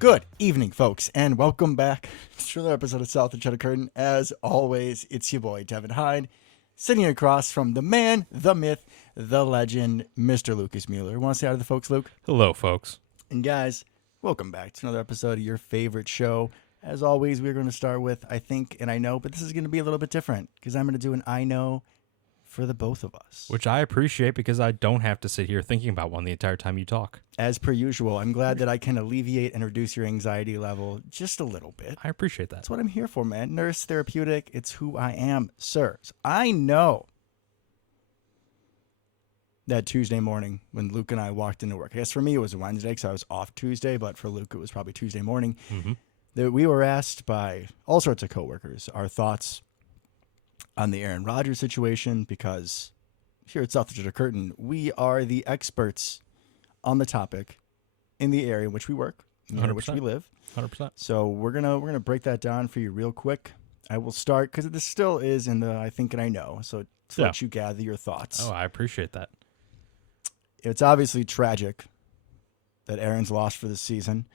Good evening, folks, and welcome back to another episode of South and Cheddar Curtain. As always, it's your boy, Devin Hyde, sitting across from the man, the myth, the legend, Mr. Lucas Mueller. Want to say hi to the folks, Luke? Hello, folks. And guys, welcome back to another episode of your favorite show. As always, we're going to start with I think and I know, but this is going to be a little bit different because I'm going to do an I know for the both of us. Which I appreciate because I don't have to sit here thinking about one the entire time you talk. As per usual, I'm glad that I can alleviate and reduce your anxiety level just a little bit. I appreciate that. That's what I'm here for, man. Nurse therapeutic. It's who I am, sir. So I know that Tuesday morning when Luke and I walked into work. I guess for me it was a Wednesday because I was off Tuesday, but for Luke it was probably Tuesday morning. That we were asked by all sorts of coworkers our thoughts on the Aaron Rodgers situation because here at South Cheddar Curtain, we are the experts on the topic in the area in which we work, in the area in which we live. 100%. So we're gonna break that down for you real quick. I will start because this still is in the I think and I know. So to let you gather your thoughts. Oh, I appreciate that. It's obviously tragic that Aaron's lost for this season.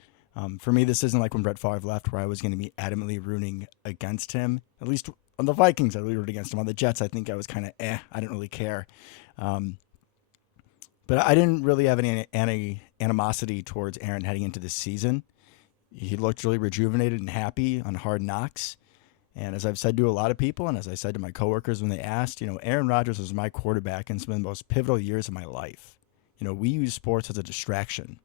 For me, this isn't like when Brett Favre left, where I was going to be adamantly rooting against him. At least on the Vikings, I really rooted against him. On the Jets, I think I was kind of I didn't really care. But I didn't really have any animosity towards Aaron heading into this season. He looked really rejuvenated and happy on Hard Knocks. And as I've said to a lot of people, and as I said to my coworkers when they asked, Aaron Rodgers was my quarterback in some of the most pivotal years of my life. We use sports as a distraction.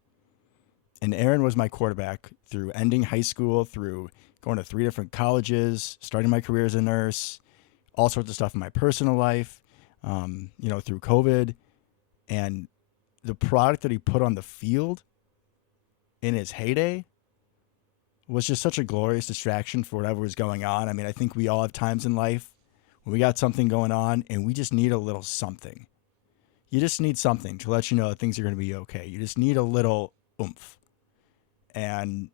And Aaron was my quarterback through ending high school, through going to 3 different colleges, starting my career as a nurse, all sorts of stuff in my personal life, through COVID. And the product that he put on the field in his heyday was just such a glorious distraction for whatever was going on. I mean, I think we all have times in life when we got something going on and we just need a little something. You just need something to let you know that things are going to be okay. You just need a little oomph. And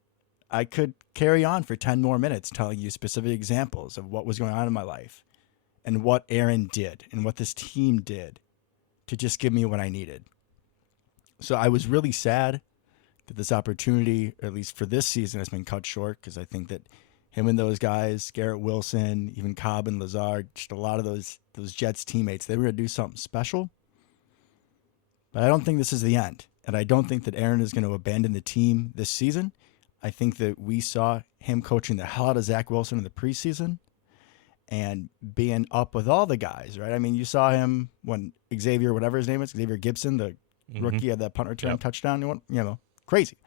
I could carry on for 10 more minutes telling you specific examples of what was going on in my life and what Aaron did and what this team did to just give me what I needed. So I was really sad that this opportunity, at least for this season, has been cut short because I think that him and those guys, Garrett Wilson, even Cobb and Lazard, just a lot of those Jets teammates, they were going to do something special. But I don't think this is the end. And I don't think that Aaron is going to abandon the team this season. I think that we saw him coaching the hell out of Zach Wilson in the preseason and being up with all the guys, right? I mean, you saw him when Xavier, whatever his name is, Xavier Gibson, the rookie had that punt return touchdown, crazy.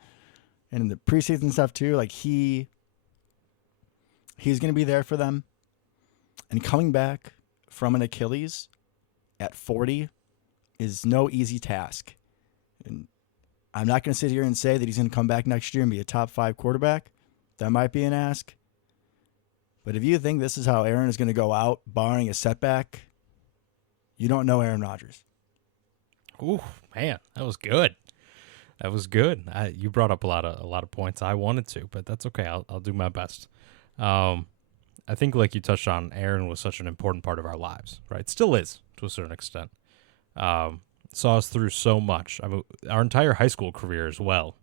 And in the preseason stuff too, like he's going to be there for them. And coming back from an Achilles at 40 is no easy task. And I'm not going to sit here and say that he's going to come back next year and be a top 5 quarterback. That might be an ask. But if you think this is how Aaron is going to go out, barring a setback, you don't know Aaron Rodgers. Ooh, man, that was good. That was good. You brought up a lot of points I wanted to, but that's okay. I'll do my best. I think, like you touched on, Aaron was such an important part of our lives, right? Still is to a certain extent. Saw us through so much. I mean, our entire high school career as well,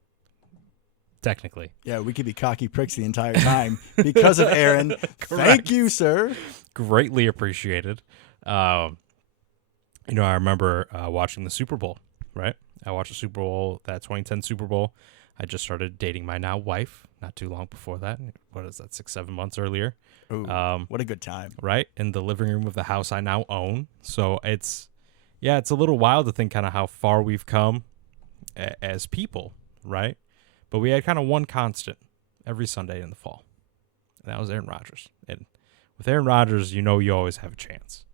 technically. Yeah, we could be cocky pricks the entire time because of Aaron. Thank you, sir. Greatly appreciated. I remember watching the Super Bowl, right? I watched the Super Bowl, that 2010 Super Bowl. I just started dating my now wife not too long before that. What is that, 6-7 months earlier? Ooh, what a good time. Right? In the living room of the house I now own. So it's a little wild to think kind of how far we've come as people, right? But we had kind of one constant every Sunday in the fall, and that was Aaron Rodgers. And with Aaron Rodgers, you always have a chance,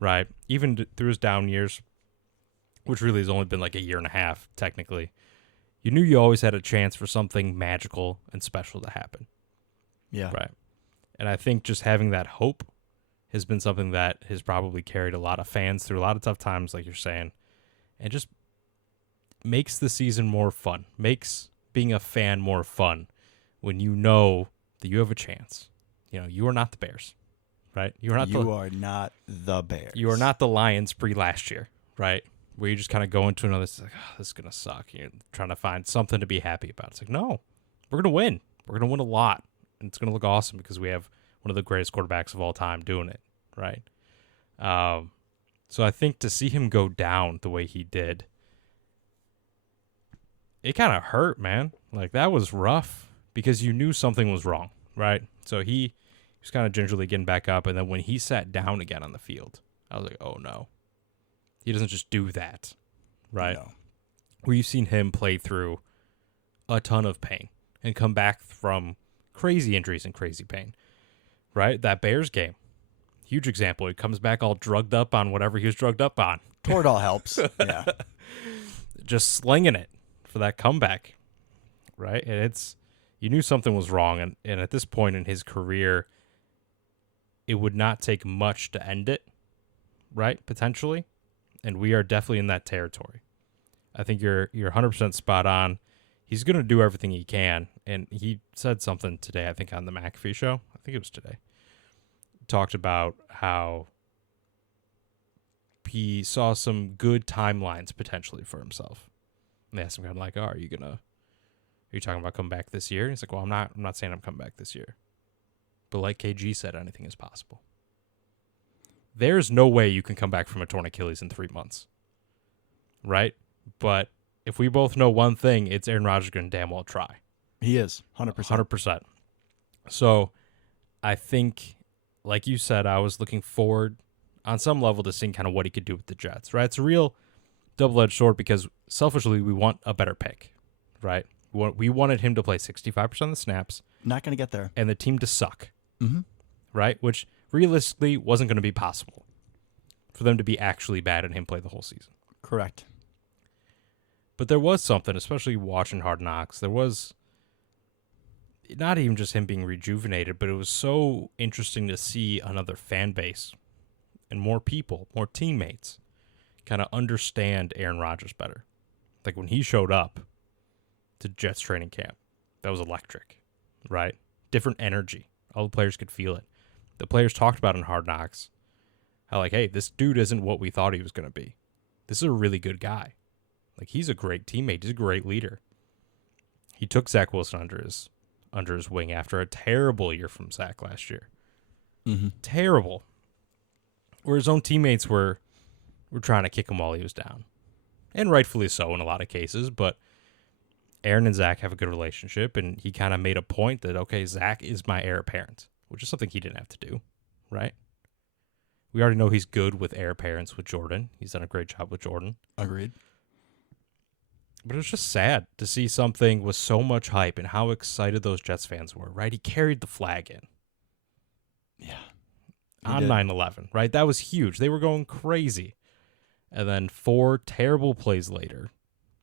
right? Even through his down years, which really has only been like a year and a half, technically, you knew you always had a chance for something magical and special to happen. Yeah. Right. And I think just having that hope has been something that has probably carried a lot of fans through a lot of tough times, like you're saying, and just makes the season more fun, makes being a fan more fun when you know that you have a chance. You are not the Bears, right? You are not the Bears. You are not the Lions pre-last year, right? Where you just kind of go into another, it's like, this is going to suck. You're trying to find something to be happy about. It's like, no, we're going to win. We're going to win a lot. And it's going to look awesome because we have one of the greatest quarterbacks of all time doing it, right? So I think to see him go down the way he did, it kind of hurt, man. Like, that was rough because you knew something was wrong, right? So he was kind of gingerly getting back up, and then when he sat down again on the field, I was like, oh, no. He doesn't just do that, right? No. Where you've seen him play through a ton of pain and come back from crazy injuries and crazy pain, right? That Bears game, huge example. He comes back all drugged up on whatever he was drugged up on. Toradol helps. Yeah. Just slinging it for that comeback, right? And you knew something was wrong. And at this point in his career, it would not take much to end it, right? Potentially. And we are definitely in that territory. I think you're 100% spot on. He's going to do everything he can. And he said something today, I think, on the McAfee show. I think it was today. Talked about how he saw some good timelines potentially for himself. And they asked him kind of like, are you talking about coming back this year? And he's like, well, I'm not saying I'm coming back this year. But like KG said, anything is possible. There's no way you can come back from a torn Achilles in 3 months. Right? But if we both know one thing, it's Aaron Rodgers going to damn well try. He is, 100%. 100%. So I think, like you said, I was looking forward on some level to seeing kind of what he could do with the Jets, right? It's a real double-edged sword because selfishly we want a better pick, right? We wanted him to play 65% of the snaps. Not going to get there. And the team to suck, Mm-hmm. right? Which realistically wasn't going to be possible for them to be actually bad and him play the whole season. Correct. But there was something, especially watching Hard Knocks, there was not even just him being rejuvenated, but it was so interesting to see another fan base and more people, more teammates kind of understand Aaron Rodgers better. Like when he showed up to Jets training camp, that was electric, right? Different energy. All the players could feel it. The players talked about in Hard Knocks how like, hey, this dude isn't what we thought he was going to be. This is a really good guy. Like, he's a great teammate. He's a great leader. He took Zach Wilson under his wing after a terrible year from Zach last year. Mm-hmm. Terrible. Where his own teammates were trying to kick him while he was down. And rightfully so in a lot of cases, but Aaron and Zach have a good relationship, and he kind of made a point that, okay, Zach is my heir apparent, which is something he didn't have to do, right? We already know he's good with heir apparents with Jordan. He's done a great job with Jordan. Agreed. But it was just sad to see something with so much hype and how excited those Jets fans were, right? He carried the flag in. Yeah. On 9/11, right? That was huge. They were going crazy. And then 4 terrible plays later,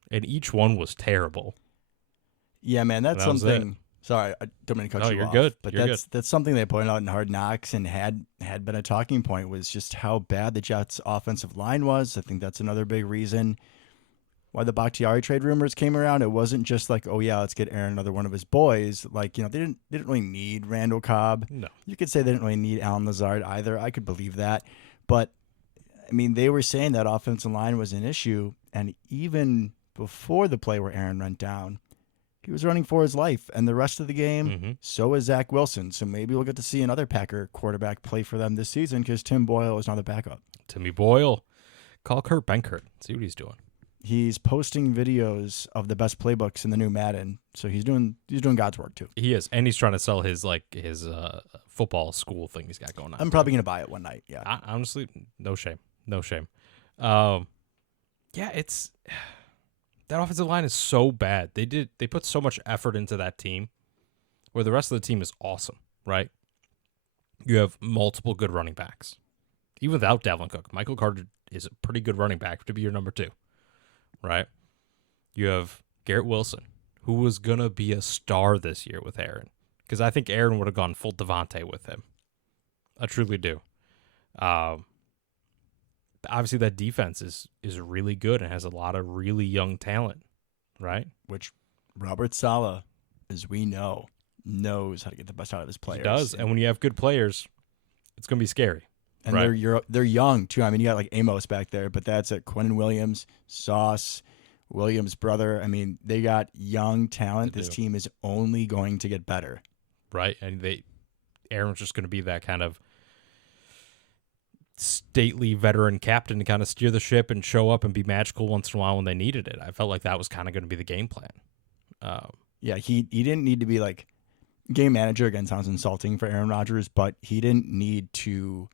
and each one was terrible. Yeah, man, that's something. Sorry, I don't mean to cut you you're off. good. But You're that's something they pointed out in Hard Knocks and had been a talking point, was just how bad the Jets' offensive line was. I think that's another big reason why the Bakhtiari trade rumors came around. It wasn't just like, oh yeah, let's get Aaron another one of his boys. Like, they didn't really need Randall Cobb. No. You could say they didn't really need Alan Lazard either. I could believe that. But I mean, they were saying that offensive line was an issue, and even before the play where Aaron went down, he was running for his life. And the rest of the game, so is Zach Wilson. So maybe we'll get to see another Packer quarterback play for them this season because Tim Boyle is now the backup. Timmy Boyle. Call Kurt Benkert. See what he's doing. He's posting videos of the best playbooks in the new Madden. So he's doing God's work too. He is. And he's trying to sell his football school thing he's got going on. I'm probably going to buy it one night. Yeah. Honestly, no shame. No shame. It's that offensive line is so bad. They put so much effort into that team where the rest of the team is awesome, right? You have multiple good running backs. Even without Devin Cook, Michael Carter is a pretty good running back to be your number 2, right? You have Garrett Wilson, who was going to be a star this year with Aaron, because I think Aaron would have gone full Devontae with him. I truly do. Obviously, that defense is really good and has a lot of really young talent, right? Which Robert Saleh, as we know, knows how to get the best out of his players. He does, and when you have good players, it's going to be scary. And they're young, too. I mean, you got like Amos back there, but that's at Quinnen Williams, Sauce. Williams' brother. I mean, they got young talent. They This do. team is only going to get better. Right? And Aaron's just going to be that kind of stately veteran captain to kind of steer the ship and show up and be magical once in a while when they needed it. I felt like that was kind of going to be the game plan. Yeah, he didn't need to be like game manager. Again, sounds insulting for Aaron Rodgers, but he didn't need to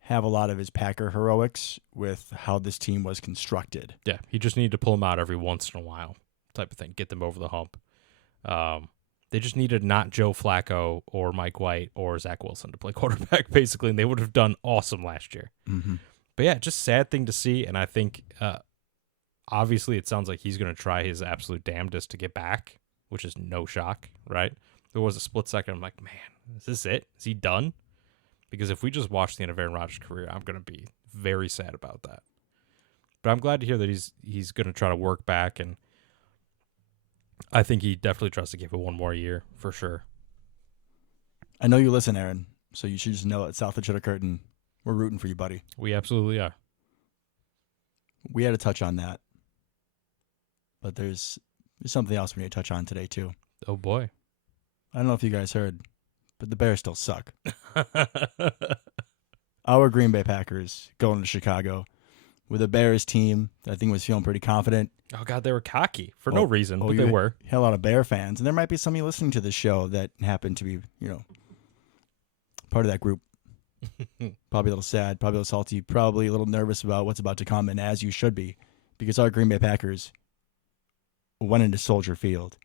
have a lot of his Packer heroics with how this team was constructed. Yeah, he just needed to pull them out every once in a while type of thing, get them over the hump. They just needed not Joe Flacco or Mike White or Zach Wilson to play quarterback, basically, and they would have done awesome last year. Mm-hmm. But yeah, just sad thing to see, and I think obviously it sounds like he's going to try his absolute damnedest to get back, which is no shock, right? There was a split second, I'm like, man, is this it? Is he done? Because if we just watch the end of Aaron Rodgers' career, I'm going to be very sad about that. But I'm glad to hear that he's going to try to work back, and I think he definitely tries to give it one more year for sure. I know you listen, Aaron, so you should just know that south of Cheddar Curtain, we're rooting for you, buddy. We absolutely are. We had to touch on that, but there's something else we need to touch on today too. Oh boy. I don't know if you guys heard, but the Bears still suck. Our Green Bay Packers going to Chicago with a Bears team that I think was feeling pretty confident. Oh God, they were cocky for no reason, but they were. Had a lot of Bear fans, and there might be some of you listening to this show that happen to be, part of that group. Probably a little sad, probably a little salty, probably a little nervous about what's about to come, and as you should be, because our Green Bay Packers went into Soldier Field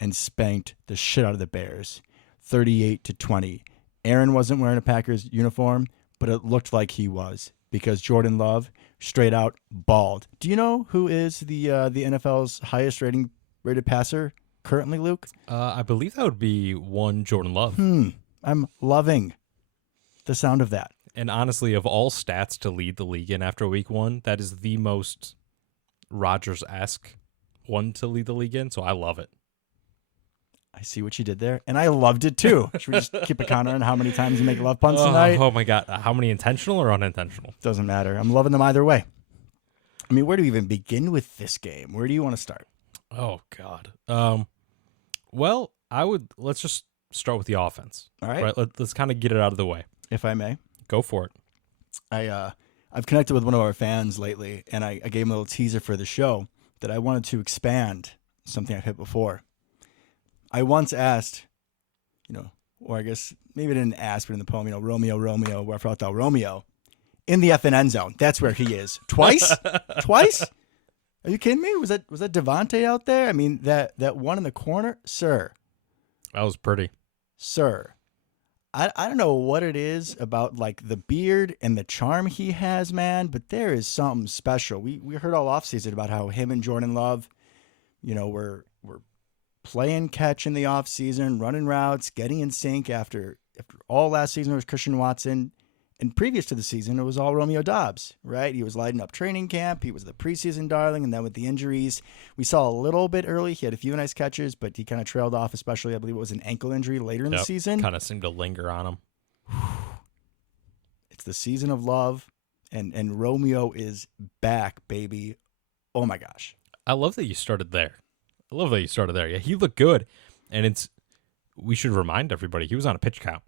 and spanked the shit out of the Bears, 38-20. Aaron wasn't wearing a Packers uniform, but it looked like he was because Jordan Love straight out balled. Do you know who is the NFL's highest rated passer currently, Luke? I believe that would be one Jordan Love. I'm loving the sound of that. And honestly, of all stats to lead the league in after week one, that is the most Rodgers-esque one to lead the league in, so I love it. I see what you did there, and I loved it too. Should we just keep a counter on how many times you make love puns tonight? Oh my God. How many intentional or unintentional? Doesn't matter. I'm loving them either way. I mean, where do we even begin with this game? Where do you want to start? Oh God. Well, let's just start with the offense. All right. Let's kind of get it out of the way. If I may. Go for it. I've connected with one of our fans lately, and I gave him a little teaser for the show that I wanted to expand something I've hit before. I once asked, or I guess maybe I didn't ask, but in the poem, Romeo, Romeo, wherefore art thou, Romeo, in the effing end zone. That's where he is. Twice? Twice? Are you kidding me? Was that Devontae out there? I mean, that one in the corner? Sir. That was pretty. Sir. I don't know what it is about like the beard and the charm he has, man, but there is something special. We heard all offseason about how him and Jordan Love, were playing catch in the offseason, running routes, getting in sync after all last season it was Christian Watson. And previous to the season, it was all Romeo Doubs, right? He was lighting up training camp. He was the preseason darling. And then with the injuries, we saw a little bit early. He had a few nice catches, but he kind of trailed off, especially, I believe it was an ankle injury later in the season. Kind of seemed to linger on him. It's the season of love, and Romeo is back, baby. Oh, my gosh. I love that you started there. Yeah, he looked good. And we should remind everybody, he was on a pitch count.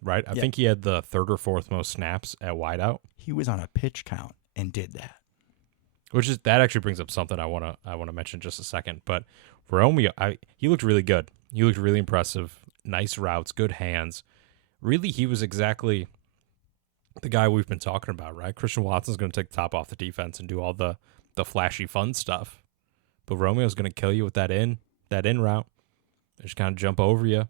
Right? I think he had the third or fourth most snaps at wideout. He was on a pitch count and did that. That actually brings up something I want to mention in just a second. But Romeo, he looked really good. He looked really impressive. Nice routes, good hands. Really, he was exactly the guy we've been talking about, right? Christian Watson's going to take the top off the defense and do all the flashy fun stuff. But Romeo's going to kill you with that in route. Just kind of jump over you.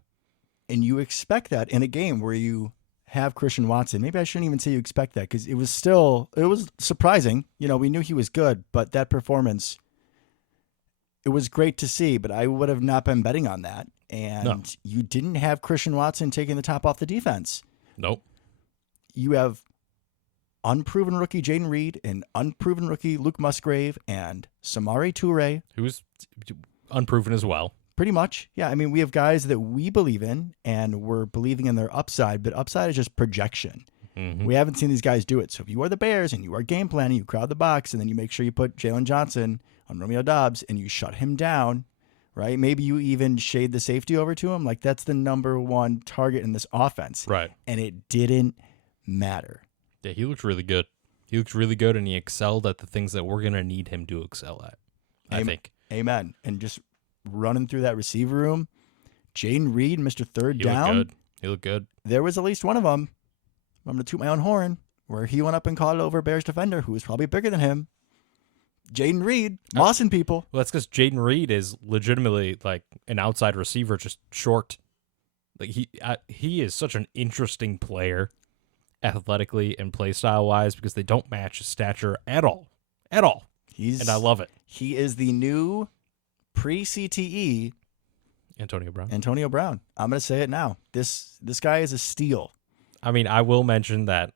And you expect that in a game where you have Christian Watson. Maybe I shouldn't even say you expect that because it was surprising. We knew he was good, but that performance, it was great to see, but I would have not been betting on that. And You didn't have Christian Watson taking the top off the defense. Nope. You have unproven rookie Jaden Reed and unproven rookie Luke Musgrave and Samari Toure. Who's unproven as well. Pretty much. Yeah. I mean, we have guys that we believe in and we're believing in their upside, but upside is just projection. Mm-hmm. We haven't seen these guys do it. So if you are the Bears and you are game planning, you crowd the box and then you make sure you put Jalen Johnson on Romeo Doubs and you shut him down, right? Maybe you even shade the safety over to him. Like, that's the number one target in this offense. Right. And it didn't matter. Yeah, he looked really good. He looked really good, and he excelled at the things that we're going to need him to excel at, I think. Amen. And just running through that receiver room, Jaden Reed, Mr. Third He Down. looked good. He looked good. There was at least one of them, I'm going to toot my own horn, where he went up and caught it over a Bears defender who was probably bigger than him. Jaden Reed, mossing people. Well, that's because Jaden Reed is legitimately like an outside receiver, just short. Like he is such an interesting player, athletically and play style wise, because they don't match his stature at all, and I love it. He is the new pre-CTE Antonio Brown. I'm going to say it now. This guy is a steal. I mean, I will mention that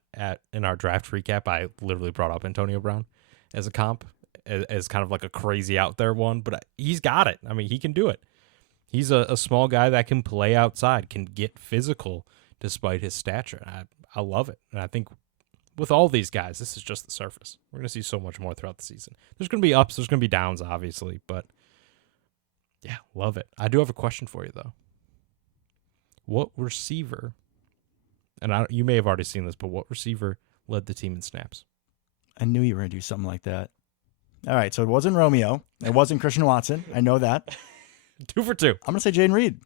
in our draft recap, I literally brought up Antonio Brown as a comp, as kind of like a crazy out there one, but he's got it. I mean, he can do it. He's a small guy that can play outside, can get physical despite his stature. I love it. And I think with all these guys, this is just the surface. We're going to see so much more throughout the season. There's going to be ups, there's going to be downs, obviously, but yeah, love it. I do have a question for you, though. What receiver, and you may have already seen this, but what receiver led the team in snaps? I knew you were going to do something like that. All right, so it wasn't Romeo. It wasn't Christian Watson. I know that. 2 for 2. I'm going to say Jaden Reed.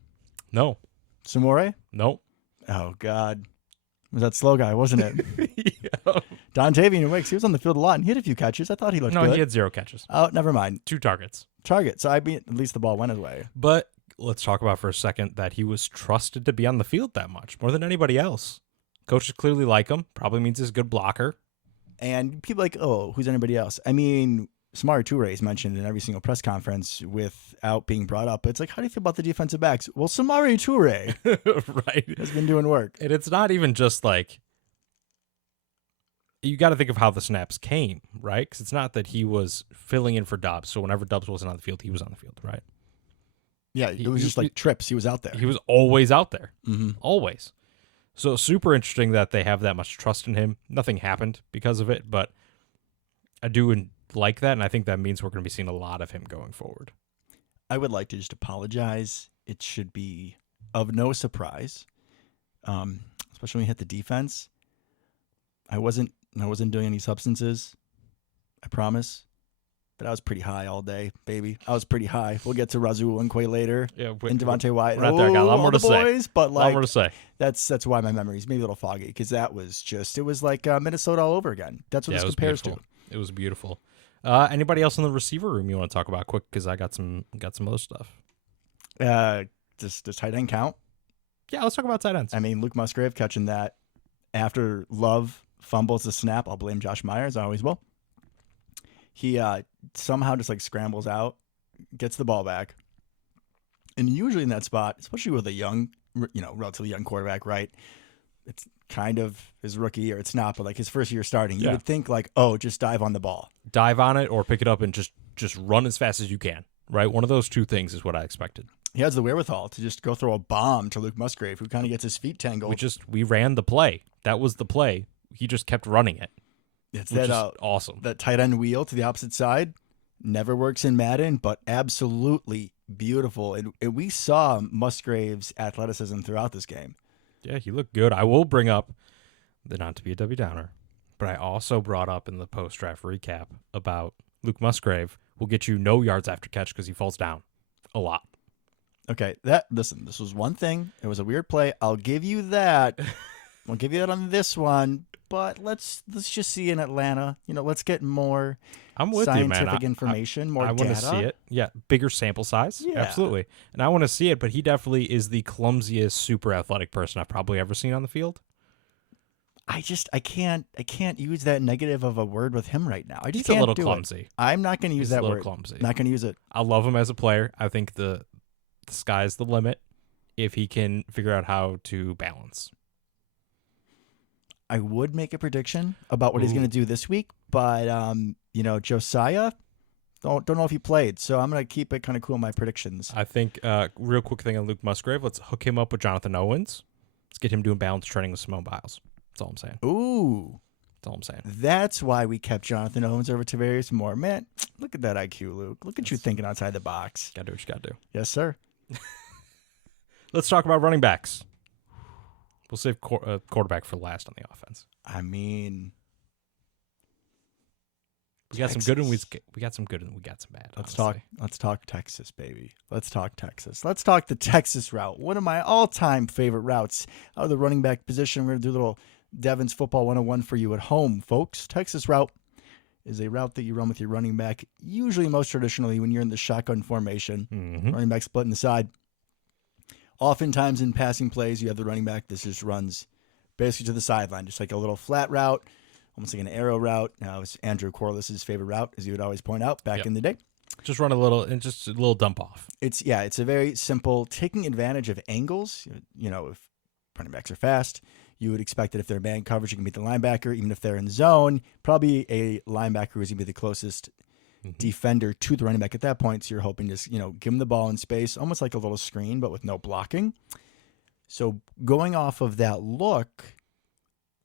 No. Samore? No. Oh, God. It was that slow guy, wasn't it? Yeah. Dontavian Wicks, he was on the field a lot, and he had a few catches. I thought he looked good. No, he had 0 catches. Oh, never mind. 2 targets. So I mean, at least the ball went his way. But let's talk about for a second that he was trusted to be on the field that much, more than anybody else. Coaches clearly like him. Probably means he's a good blocker. And people are like, oh, who's anybody else? I mean, Samari Toure is mentioned in every single press conference without being brought up. It's like, how do you feel about the defensive backs? Well, Samari Toure right. has been doing work. And it's not even just like, you got to think of how the snaps came, right? Because it's not that he was filling in for Dobbs. So whenever Dobbs wasn't on the field, he was on the field, right? Yeah, it was just like trips. He was out there. He was always out there. Mm-hmm. Always. So super interesting that they have that much trust in him. Nothing happened because of it, but I do like that, and I think that means we're going to be seeing a lot of him going forward. I would like to just apologize. It should be of no surprise, especially when you hit the defense. I wasn't doing any substances, I promise. But I was pretty high all day, baby. I was pretty high. We'll get to Razul and Quay later. Yeah, and Devontae Wyatt. We're not there. I got a lot more to boys, say. But like, a lot more to say. That's why my memory's maybe a little foggy, because that was just, it was like Minnesota all over again. That's what this compares to. It was beautiful. Anybody else in the receiver room you want to talk about quick? Because I got some other stuff. Does tight end count? Yeah, let's talk about tight ends. I mean, Luke Musgrave catching that after Love fumbles the snap. I'll blame Josh Myers. I always will. He somehow just like scrambles out, gets the ball back. And usually in that spot, especially with a young, relatively young quarterback, right? It's kind of his rookie year. It's not, but like his first year starting, you would think like, oh, just dive on the ball. Dive on it or pick it up and just run as fast as you can, right? One of those two things is what I expected. He has the wherewithal to just go throw a bomb to Luke Musgrave, who kind of gets his feet tangled. We ran the play. That was the play. He just kept running it. It's which that is awesome. That tight end wheel to the opposite side never works in Madden, but absolutely beautiful. And we saw Musgrave's athleticism throughout this game. Yeah, he looked good. I will bring up, not to be a Debbie Downer, but I also brought up in the post-draft recap about Luke Musgrave will get you no yards after catch because he falls down a lot. Okay, this was one thing. It was a weird play. I'll give you that. I'll give you that on this one. But let's just see in Atlanta. Let's get more scientific information, more data. I want to see it. Yeah, bigger sample size. Yeah. Absolutely. And I want to see it, but he definitely is the clumsiest super athletic person I've probably ever seen on the field. I can't use that negative of a word with him right now. I just He's can't a little do clumsy. It. I'm not going to use that word. Clumsy. Not going to use it. I love him as a player. I think the sky's the limit if he can figure out how to balance. I would make a prediction about what he's going to do this week, but Josiah, don't know if he played, so I'm going to keep it kind of cool in my predictions. I think real quick thing on Luke Musgrave, let's hook him up with Jonathan Owens. Let's get him doing balance training with Simone Biles. That's all I'm saying. Ooh, That's all I'm saying. That's why we kept Jonathan Owens over Tavarius Moore. Man, look at that IQ, Luke. Look at you thinking outside the box. Gotta do what you gotta do. Yes, sir. Let's talk about running backs. We'll save quarterback for last on the offense. I mean, we got some good and we got some good and we got some bad. Let's talk Texas, baby. Let's talk Texas. Let's talk the Texas route. One of my all-time favorite routes out of the running back position. We're gonna do a little Devin's Football 101 for you at home, folks. Texas route is a route that you run with your running back, usually most traditionally when you're in the shotgun formation. Running back split in the side. Oftentimes in passing plays, you have the running back. This just runs basically to the sideline, just like a little flat route, almost like an arrow route. Now, it's Andrew Corliss's favorite route, as he would always point out back in the day. Just run a little dump off. It's a very simple, taking advantage of angles. You know, if running backs are fast, you would expect that if they're man coverage, you can beat the linebacker. Even if they're in zone, probably a linebacker is going to be the closest defender to the running back at that point. So you're hoping to, give him the ball in space, almost like a little screen, but with no blocking. So going off of that look,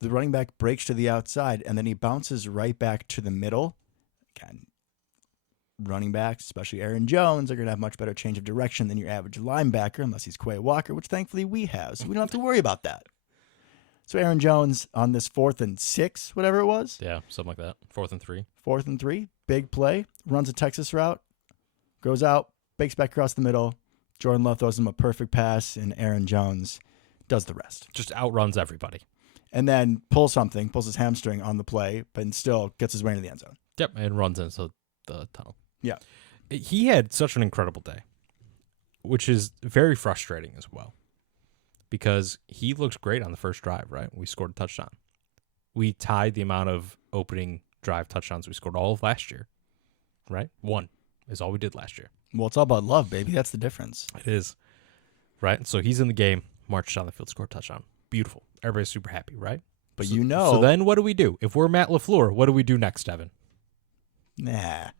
the running back breaks to the outside, and then he bounces right back to the middle. Again, running backs, especially Aaron Jones, are going to have much better change of direction than your average linebacker, unless he's Quay Walker, which thankfully we have, so we don't have to worry about that. So Aaron Jones on this 4th and 6, whatever it was. Yeah, something like that. 4th and 3. 4th and 3, big play, runs a Texas route, goes out, bakes back across the middle. Jordan Love throws him a perfect pass, and Aaron Jones does the rest. Just outruns everybody. And then pulls his hamstring on the play, but still gets his way into the end zone. Yep, and runs into the tunnel. Yeah. He had such an incredible day, which is very frustrating as well, because he looks great on the first drive, right? We scored a touchdown. We tied the amount of opening drive touchdowns we scored all of last year, right? 1 is all we did last year. Well, it's all about love, baby. That's the difference. It is, right? So he's in the game, marched down the field, scored a touchdown. Beautiful. Everybody's super happy, right? But So then what do we do? If we're Matt LaFleur, what do we do next, Devin? Nah,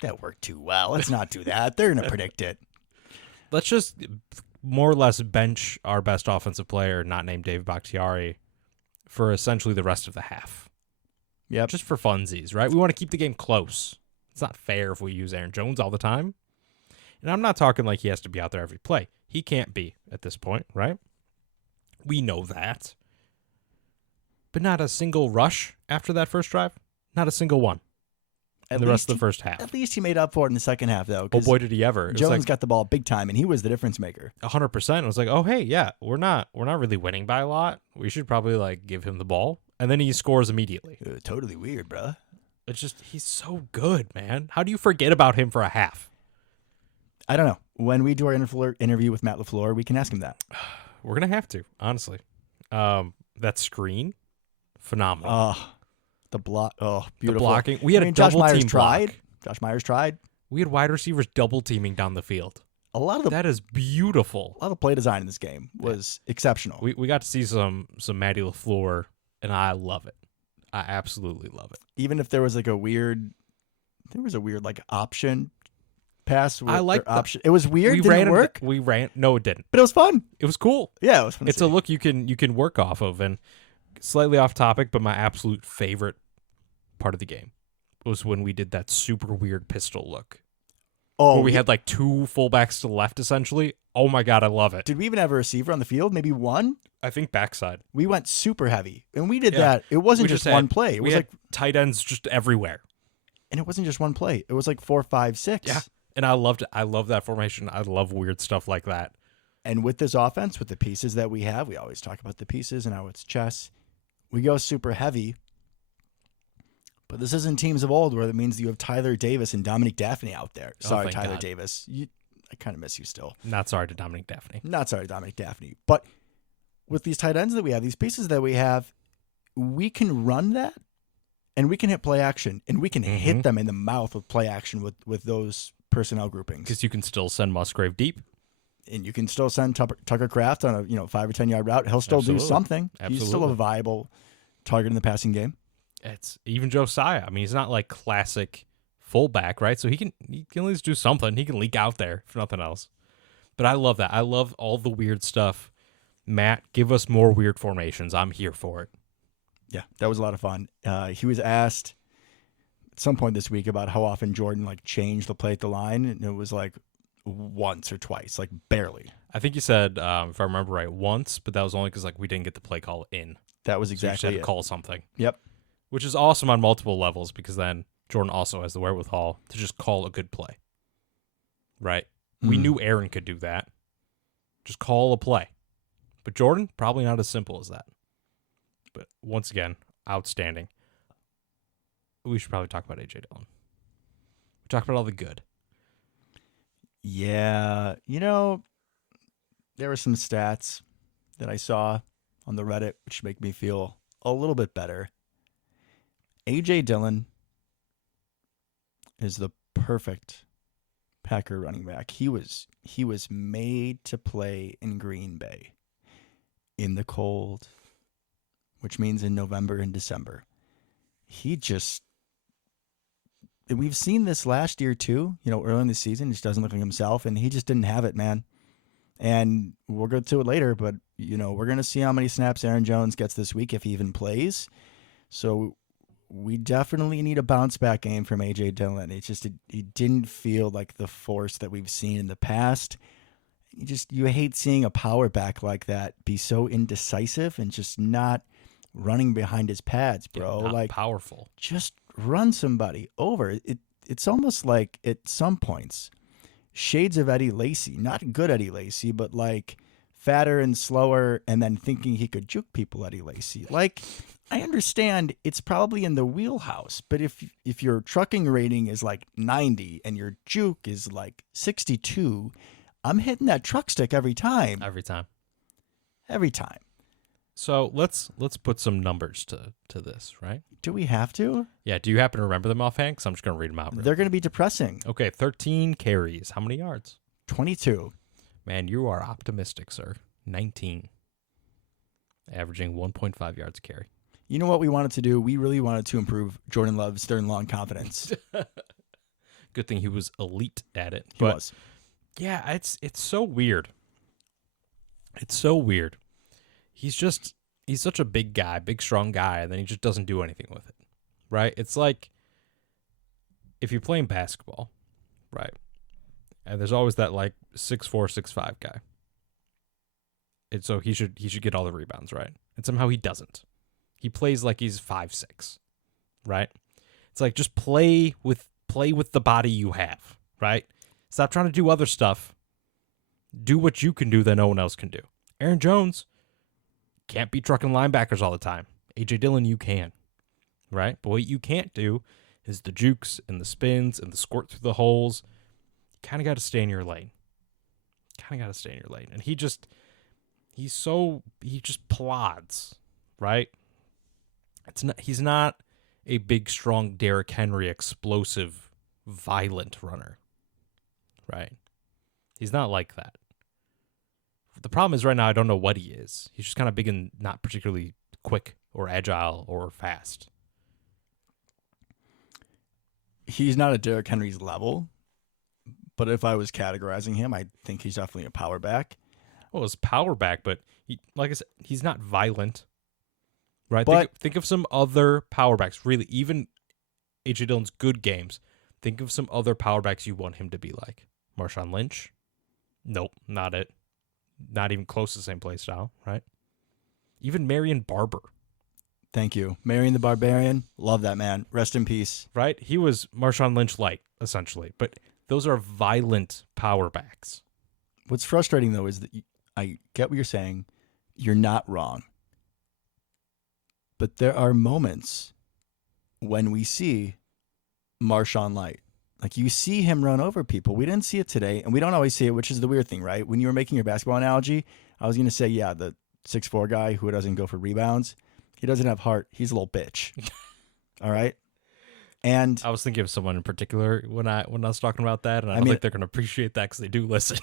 that worked too well. Let's not do that. They're going to predict it. Let's just more or less bench our best offensive player, not named Dave Bakhtiari, for essentially the rest of the half. Yep. Just for funsies, right? We want to keep the game close. It's not fair if we use Aaron Jones all the time. And I'm not talking like he has to be out there every play. He can't be at this point, right? We know that. But not a single rush after that first drive. Not a single one. In the rest of the first half. At least he made up for it in the second half, though. Oh, boy, did he ever. Jones got the ball big time, and he was the difference maker. 100%. It was like, oh, hey, yeah, we're not really winning by a lot. We should probably, give him the ball. And then he scores immediately. Totally weird, bro. It's just, he's so good, man. How do you forget about him for a half? I don't know. When we do our interview with Matt LaFleur, we can ask him that. We're going to have to, honestly. That screen, phenomenal. The block. Oh, beautiful. The blocking. We had a double team block. Josh Myers tried. We had wide receivers double teaming down the field. That is beautiful. A lot of play design in this game was exceptional. We got to see some Matty LaFleur, and I love it. I absolutely love it. Even if there was a weird option pass. I like option. It was weird. Didn't work. No, it didn't. But it was fun. It was cool. Yeah, it was fun. It's a look you can work off of. And slightly off topic, but my absolute favorite part of the game was when we did that super weird pistol look. Oh, where we had 2 fullbacks to the left, essentially. Oh my God, I love it. Did we even have a receiver on the field? Maybe one? I think backside. We went super heavy, and we did that. It wasn't just one play. It was tight ends just everywhere. And it wasn't just one play. It was 4, 5, 6. Yeah, and I loved it. I love that formation. I love weird stuff like that. And with this offense, with the pieces that we have, we always talk about the pieces and how it's chess. We go super heavy. But this isn't teams of old where it means you have Tyler Davis and Dominic Daphne out there. Sorry, Tyler Davis. I kind of miss you still. Not sorry to Dominic Daphne. Not sorry to Dominic Daphne. But with these tight ends that we have, these pieces that we have, we can run that, and we can hit play action, and we can hit them in the mouth with play action with those personnel groupings. Because you can still send Musgrave deep. And you can still send Tucker Kraft on a 5 or 10 yard route. He'll still do something. Absolutely. He's still a viable target in the passing game. It's even Josiah. I mean, he's not classic fullback, right? So he can at least do something. He can leak out there, if nothing else. But I love that. I love all the weird stuff. Matt, give us more weird formations. I'm here for it. Yeah, that was a lot of fun. He was asked at some point this week about how often Jordan like changed the play at the line, and it was like once or twice, like barely. I think you said, if I remember right, once, but that was only because like we didn't get the play call in. That was So you just exactly had to it. call something. Yep. Which is awesome on multiple levels because then Jordan also has the wherewithal to just call a good play. Right? We knew Aaron could do that. Just call a play. But Jordan, probably not as simple as that. But once again, outstanding. We should probably talk about AJ Dillon. We talked about all the good. Yeah, there were some stats that I saw on the Reddit which make me feel a little bit better. AJ Dillon is the perfect Packer running back. He was made to play in Green Bay in the cold, which means in November and December. We've seen this last year too, early in the season, he just doesn't look like himself, and he just didn't have it, man. And we'll go to it later, but we're going to see how many snaps Aaron Jones gets this week if he even plays. So we definitely need a bounce back game from AJ Dillon. It's just he didn't feel like the force that we've seen in the past. You hate seeing a power back like that be so indecisive and just not running behind his pads, bro. Not like powerful. Just run somebody over. It's almost like at some points shades of Eddie Lacy, not good Eddie Lacy, but like fatter and slower, and then thinking he could juke people Eddie Lacy. Like, I understand it's probably in the wheelhouse, but if your trucking rating is like 90 and your juke is like 62, I'm hitting that truck stick every time. Every time. Every time. So let's put some numbers to this, right? Do we have to? Yeah, do you happen to remember them offhand? Because I'm just going to read them out. They're going to be depressing. Okay, 13 carries. How many yards? 22. Man, you are optimistic, sir. 19. Averaging 1.5 yards a carry. You know what we wanted to do? We really wanted to improve Jordan Love's third and long confidence. Good thing he was elite at it. He was. Yeah, it's so weird. It's so weird. He's such a big guy, big, strong guy, and then he just doesn't do anything with it, right? It's like if you're playing basketball, right, and there's always that, like, 6'4", 6'5" guy. And so he should get all the rebounds, right? And somehow he doesn't. He plays like he's 5'6", right? It's like just play with the body you have, right? Stop trying to do other stuff. Do what you can do that no one else can do. Aaron Jones can't be trucking linebackers all the time. AJ Dillon, you can, right? But what you can't do is the jukes and the spins and the squirt through the holes. You kind of got to stay in your lane. And he just plods, right? He's not a big, strong Derrick Henry, explosive, violent runner, right? He's not like that. The problem is right now I don't know what he is. He's just kind of big and not particularly quick or agile or fast. He's not at Derrick Henry's level, but if I was categorizing him, I think he's definitely a power back. Well, it's power back, but like I said, he's not violent, right? But think of some other power backs. Really, even AJ Dillon's good games. Think of some other power backs you want him to be like. Marshawn Lynch? Nope, not it. Not even close to the same play style, right? Even Marion Barber. Thank you. Marion the Barbarian. Love that man. Rest in peace. Right? He was Marshawn Lynch light, essentially. But those are violent power backs. What's frustrating, though, is that I get what you're saying. You're not wrong. But there are moments when we see Marshawn light. Like, you see him run over people. We didn't see it today, and we don't always see it, which is the weird thing, right? When you were making your basketball analogy, I was going to say, yeah, the 6'4" guy who doesn't go for rebounds, he doesn't have heart. He's a little bitch. All right? And I was thinking of someone in particular when I was talking about that, and I don't think they're going to appreciate that because they do listen.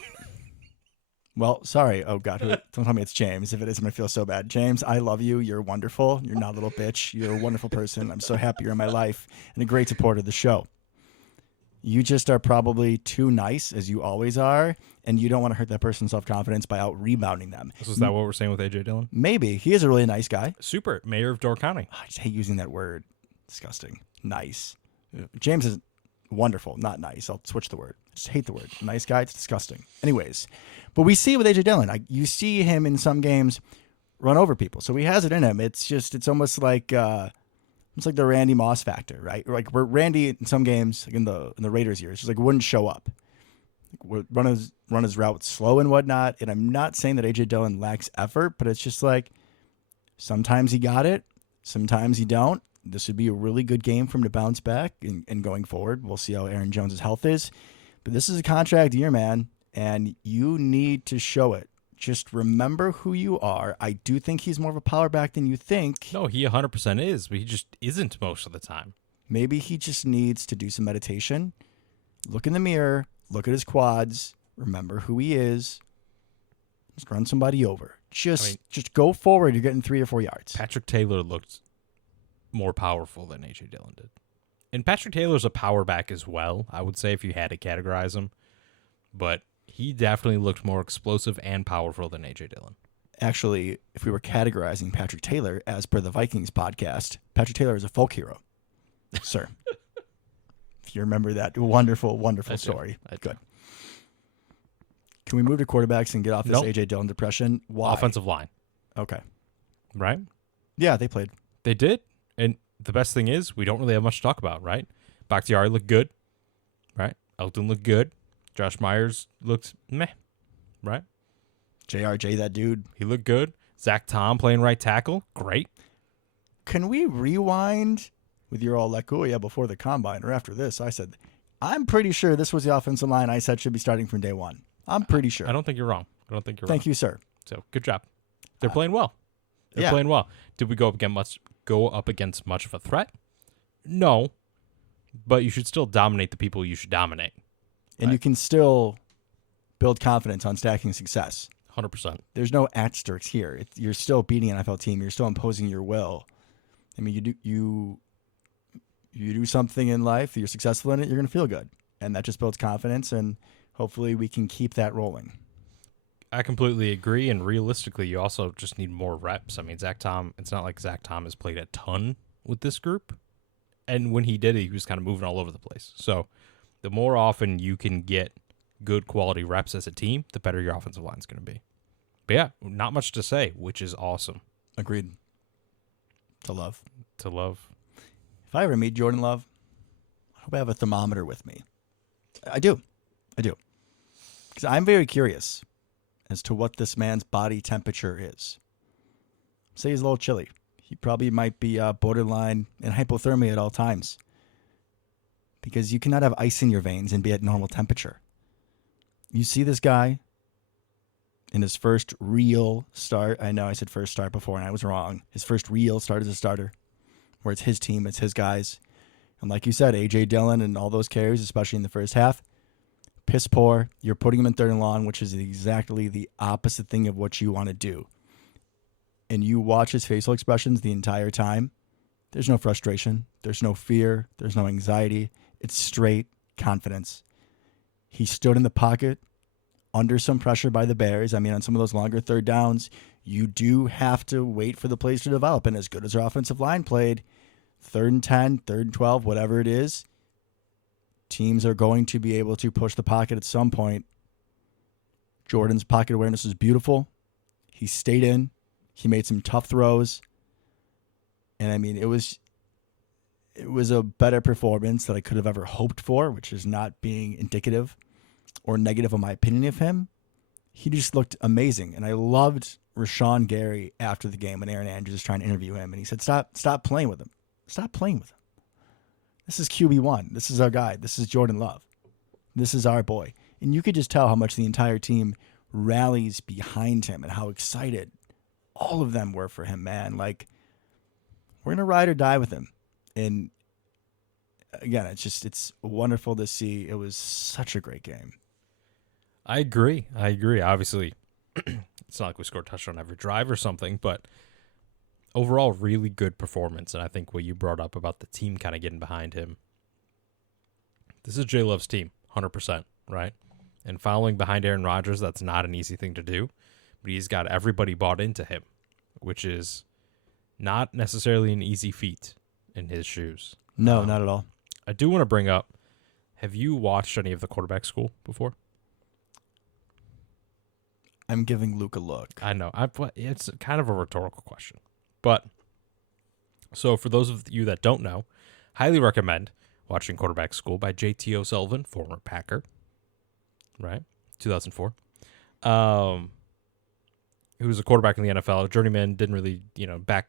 Well, sorry. Oh, God. Don't tell me it's James. If it is, I'm going to feel so bad. James, I love you. You're wonderful. You're not a little bitch. You're a wonderful person. I'm so happy you're in my life and a great supporter of the show. You just are probably too nice, as you always are, and you don't want to hurt that person's self-confidence by out-rebounding them. So is that what we're saying with A.J. Dillon? Maybe. He is a really nice guy. Super. Mayor of Door County. I just hate using that word. Disgusting. Nice. James is wonderful, not nice. I'll switch the word. I just hate the word. Nice guy, it's disgusting. Anyways, but we see it with A.J. Dillon. You see him in some games run over people. So he has it in him. It's almost like the Randy Moss factor, right? Like where Randy in some games, like in the Raiders years, just like wouldn't show up, would run his route slow and whatnot. And I'm not saying that A.J. Dillon lacks effort, but it's just like sometimes he got it, sometimes he don't. This would be a really good game for him to bounce back and going forward. We'll see how Aaron Jones' health is. But this is a contract year, man, and you need to show it. Just remember who you are. I do think he's more of a power back than you think. No, he 100% is, but he just isn't most of the time. Maybe he just needs to do some meditation. Look in the mirror. Look at his quads. Remember who he is. Just run somebody over. Just go forward. You're getting 3 or 4 yards. Patrick Taylor looked more powerful than A.J. Dillon did. And Patrick Taylor's a power back as well, I would say, if you had to categorize him. But he definitely looked more explosive and powerful than A.J. Dillon. Actually, if we were categorizing Patrick Taylor as per the Vikings podcast, Patrick Taylor is a folk hero, sir. If you remember that wonderful, wonderful story. Good. Can we move to quarterbacks and get off this A.J. Dillon depression? Why? Offensive line. Okay. Right? Yeah, they played. They did. And the best thing is, we don't really have much to talk about, right? Bakhtiari looked good, right? Elton looked good. Josh Myers looked meh, right? JRJ, that dude. He looked good. Zach Tom playing right tackle. Great. Can we rewind with your all like, oh, yeah, before the combine or after this? I said, I'm pretty sure this was the offensive line I said should be starting from day one. I'm pretty sure. I don't think you're wrong. Thank you, sir. So good job. They're playing well. They're playing well. Did we go up against much of a threat? No. But you should still dominate the people you should dominate. And you can still build confidence on stacking success. 100%. There's no asterisks here. You're still beating an NFL team. You're still imposing your will. I mean, you do something in life, you're successful in it, you're going to feel good. And that just builds confidence, and hopefully we can keep that rolling. I completely agree, and realistically, you also just need more reps. I mean, Zach Tom, it's not like Zach Tom has played a ton with this group. And when he did it, he was kind of moving all over the place. So the more often you can get good quality reps as a team, the better your offensive line is going to be. But yeah, not much to say, which is awesome. Agreed. To love. If I ever meet Jordan Love, I hope I have a thermometer with me. I do. Because I'm very curious as to what this man's body temperature is. Say he's a little chilly. He probably might be borderline in hypothermia at all times. Because you cannot have ice in your veins and be at normal temperature. You see this guy in his first real start. I know I said first start before and I was wrong. His first real start as a starter, where it's his team, it's his guys. And like you said, A.J. Dillon and all those carries, especially in the first half, piss poor. You're putting him in third and long, which is exactly the opposite thing of what you want to do. And you watch his facial expressions the entire time. There's no frustration. There's no fear. There's no anxiety. It's straight confidence. He stood in the pocket under some pressure by the Bears. I mean, on some of those longer third downs, you do have to wait for the plays to develop. And as good as our offensive line played, 3rd and 10, 3rd and 12, whatever it is, teams are going to be able to push the pocket at some point. Jordan's pocket awareness is beautiful. He stayed in. He made some tough throws. And I mean, it was a better performance that I could have ever hoped for, which is not being indicative or negative of my opinion of him. He just looked amazing. And I loved Rashawn Gary after the game when Aaron Andrews was trying to interview him. And he said, stop playing with him. Stop playing with him. This is QB1. This is our guy. This is Jordan Love. This is our boy. And you could just tell how much the entire team rallies behind him and how excited all of them were for him, man. Like, we're going to ride or die with him. And again, it's wonderful to see. It was such a great game. I agree. Obviously, it's not like we scored a touchdown every drive or something, but overall, really good performance. And I think what you brought up about the team kind of getting behind him, This is J Love's team, 100%, right? And following behind Aaron Rodgers, that's not an easy thing to do. But he's got everybody bought into him, which is not necessarily an easy feat in his shoes. No, not at all. I do want to bring up, have you watched any of the quarterback school before? I'm giving Luke a look. I know. It's kind of a rhetorical question. But, so for those of you that don't know, highly recommend watching Quarterback School by J.T. O'Sullivan, former Packer, right? 2004. Who was a quarterback in the NFL, journeyman, didn't really,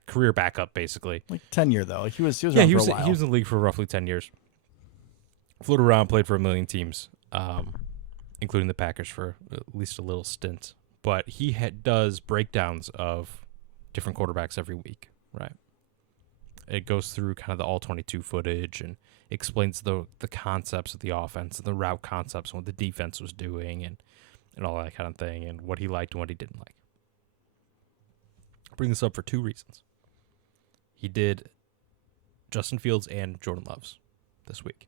career backup, basically. Like tenure, though. He was yeah, around he for was, a while. he was in the league for roughly 10 years. Flew around, played for a million teams, including the Packers for at least a little stint. But he does breakdowns of different quarterbacks every week, right? It goes through kind of the all-22 footage and explains the concepts of the offense and the route concepts and what the defense was doing and all that kind of thing and what he liked and what he didn't like. I bring this up for two reasons. He did Justin Fields and Jordan Love's this week.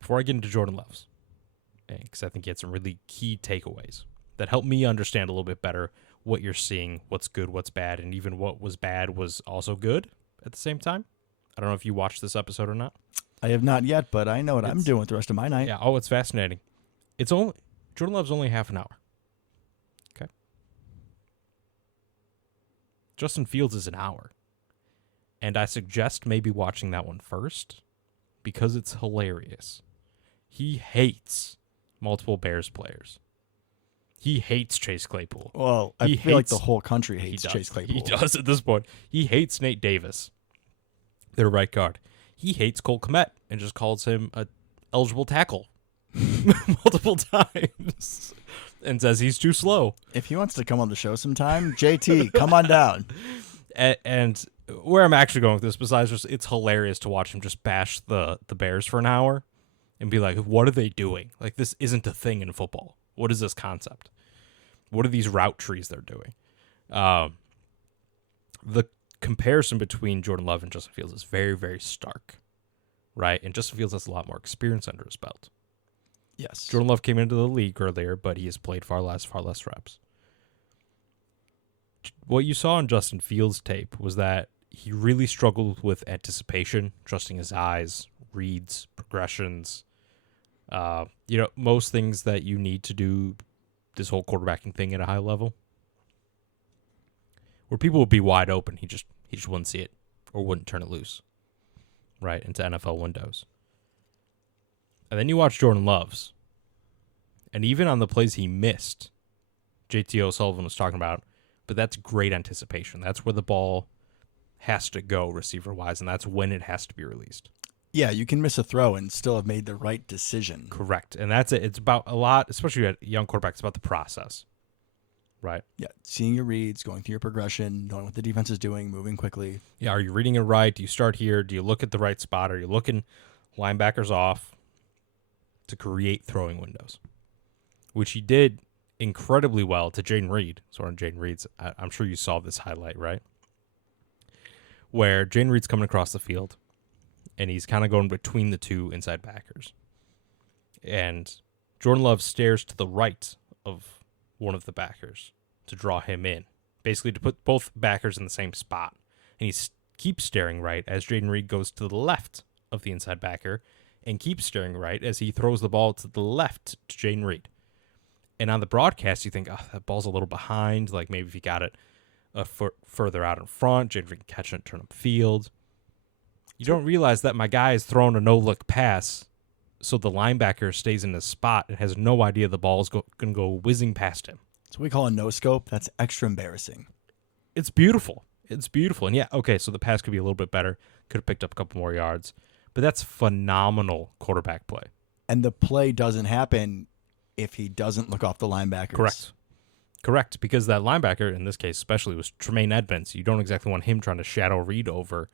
Before I get into Jordan Love's, because I think he had some really key takeaways that help me understand a little bit better what you're seeing, what's good, what's bad, and even what was bad was also good at the same time. I don't know if you watched this episode or not. I have not yet, but I know what I'm doing with the rest of my night. Yeah. Oh, it's fascinating. Jordan Love's only half an hour. Okay. Justin Fields is an hour. And I suggest maybe watching that one first because it's hilarious. He hates multiple Bears players. He hates Chase Claypool. Well, I feel like the whole country hates Chase Claypool. He does at this point. He hates Nate Davis, their right guard. He hates Cole Kmet and just calls him a eligible tackle multiple times and says he's too slow. If he wants to come on the show sometime, JT, come on down. And where I'm actually going with this, besides just it's hilarious to watch him just bash the Bears for an hour and be like, what are they doing? Like, this isn't a thing in football. What is this concept? What are these route trees they're doing? The comparison between Jordan Love and Justin Fields is very, very stark, right? And Justin Fields has a lot more experience under his belt. Yes. Jordan Love came into the league earlier, but he has played far less reps. What you saw in Justin Fields' tape was that he really struggled with anticipation, trusting his eyes, reads, progressions, most things that you need to do this whole quarterbacking thing at a high level. Where people would be wide open, he just wouldn't see it or wouldn't turn it loose, right, into NFL windows. And then you watch Jordan Love's, and even on the plays he missed, J.T. O'Sullivan was talking about, but that's great anticipation. That's where the ball has to go receiver-wise, and that's when it has to be released. Yeah, you can miss a throw and still have made the right decision. Correct. And that's it. It's about a lot, especially at young quarterbacks, it's about the process, right? Yeah, seeing your reads, going through your progression, knowing what the defense is doing, moving quickly. Yeah, are you reading it right? Do you start here? Do you look at the right spot? Are you looking linebackers off to create throwing windows? Which he did incredibly well to Jaden Reed. So on Jaden Reed's, I'm sure you saw this highlight, right? Where Jaden Reed's coming across the field, and he's kind of going between the two inside backers. And Jordan Love stares to the right of one of the backers to draw him in, basically to put both backers in the same spot. And he keeps staring right as Jaden Reed goes to the left of the inside backer and keeps staring right as he throws the ball to the left to Jaden Reed. And on the broadcast, you think, oh, that ball's a little behind. Like maybe if he got it a foot further out in front, Jaden Reed can catch it and turn up field. You don't realize that my guy is throwing a no-look pass, so the linebacker stays in his spot and has no idea the ball is going to go whizzing past him. That's what we call a no-scope. That's extra embarrassing. It's beautiful. It's beautiful. And yeah, okay, so the pass could be a little bit better. Could have picked up a couple more yards. But that's phenomenal quarterback play. And the play doesn't happen if he doesn't look off the linebackers. Correct, because that linebacker, in this case especially, was Tremaine Edmonds. You don't exactly want him trying to shadow read over.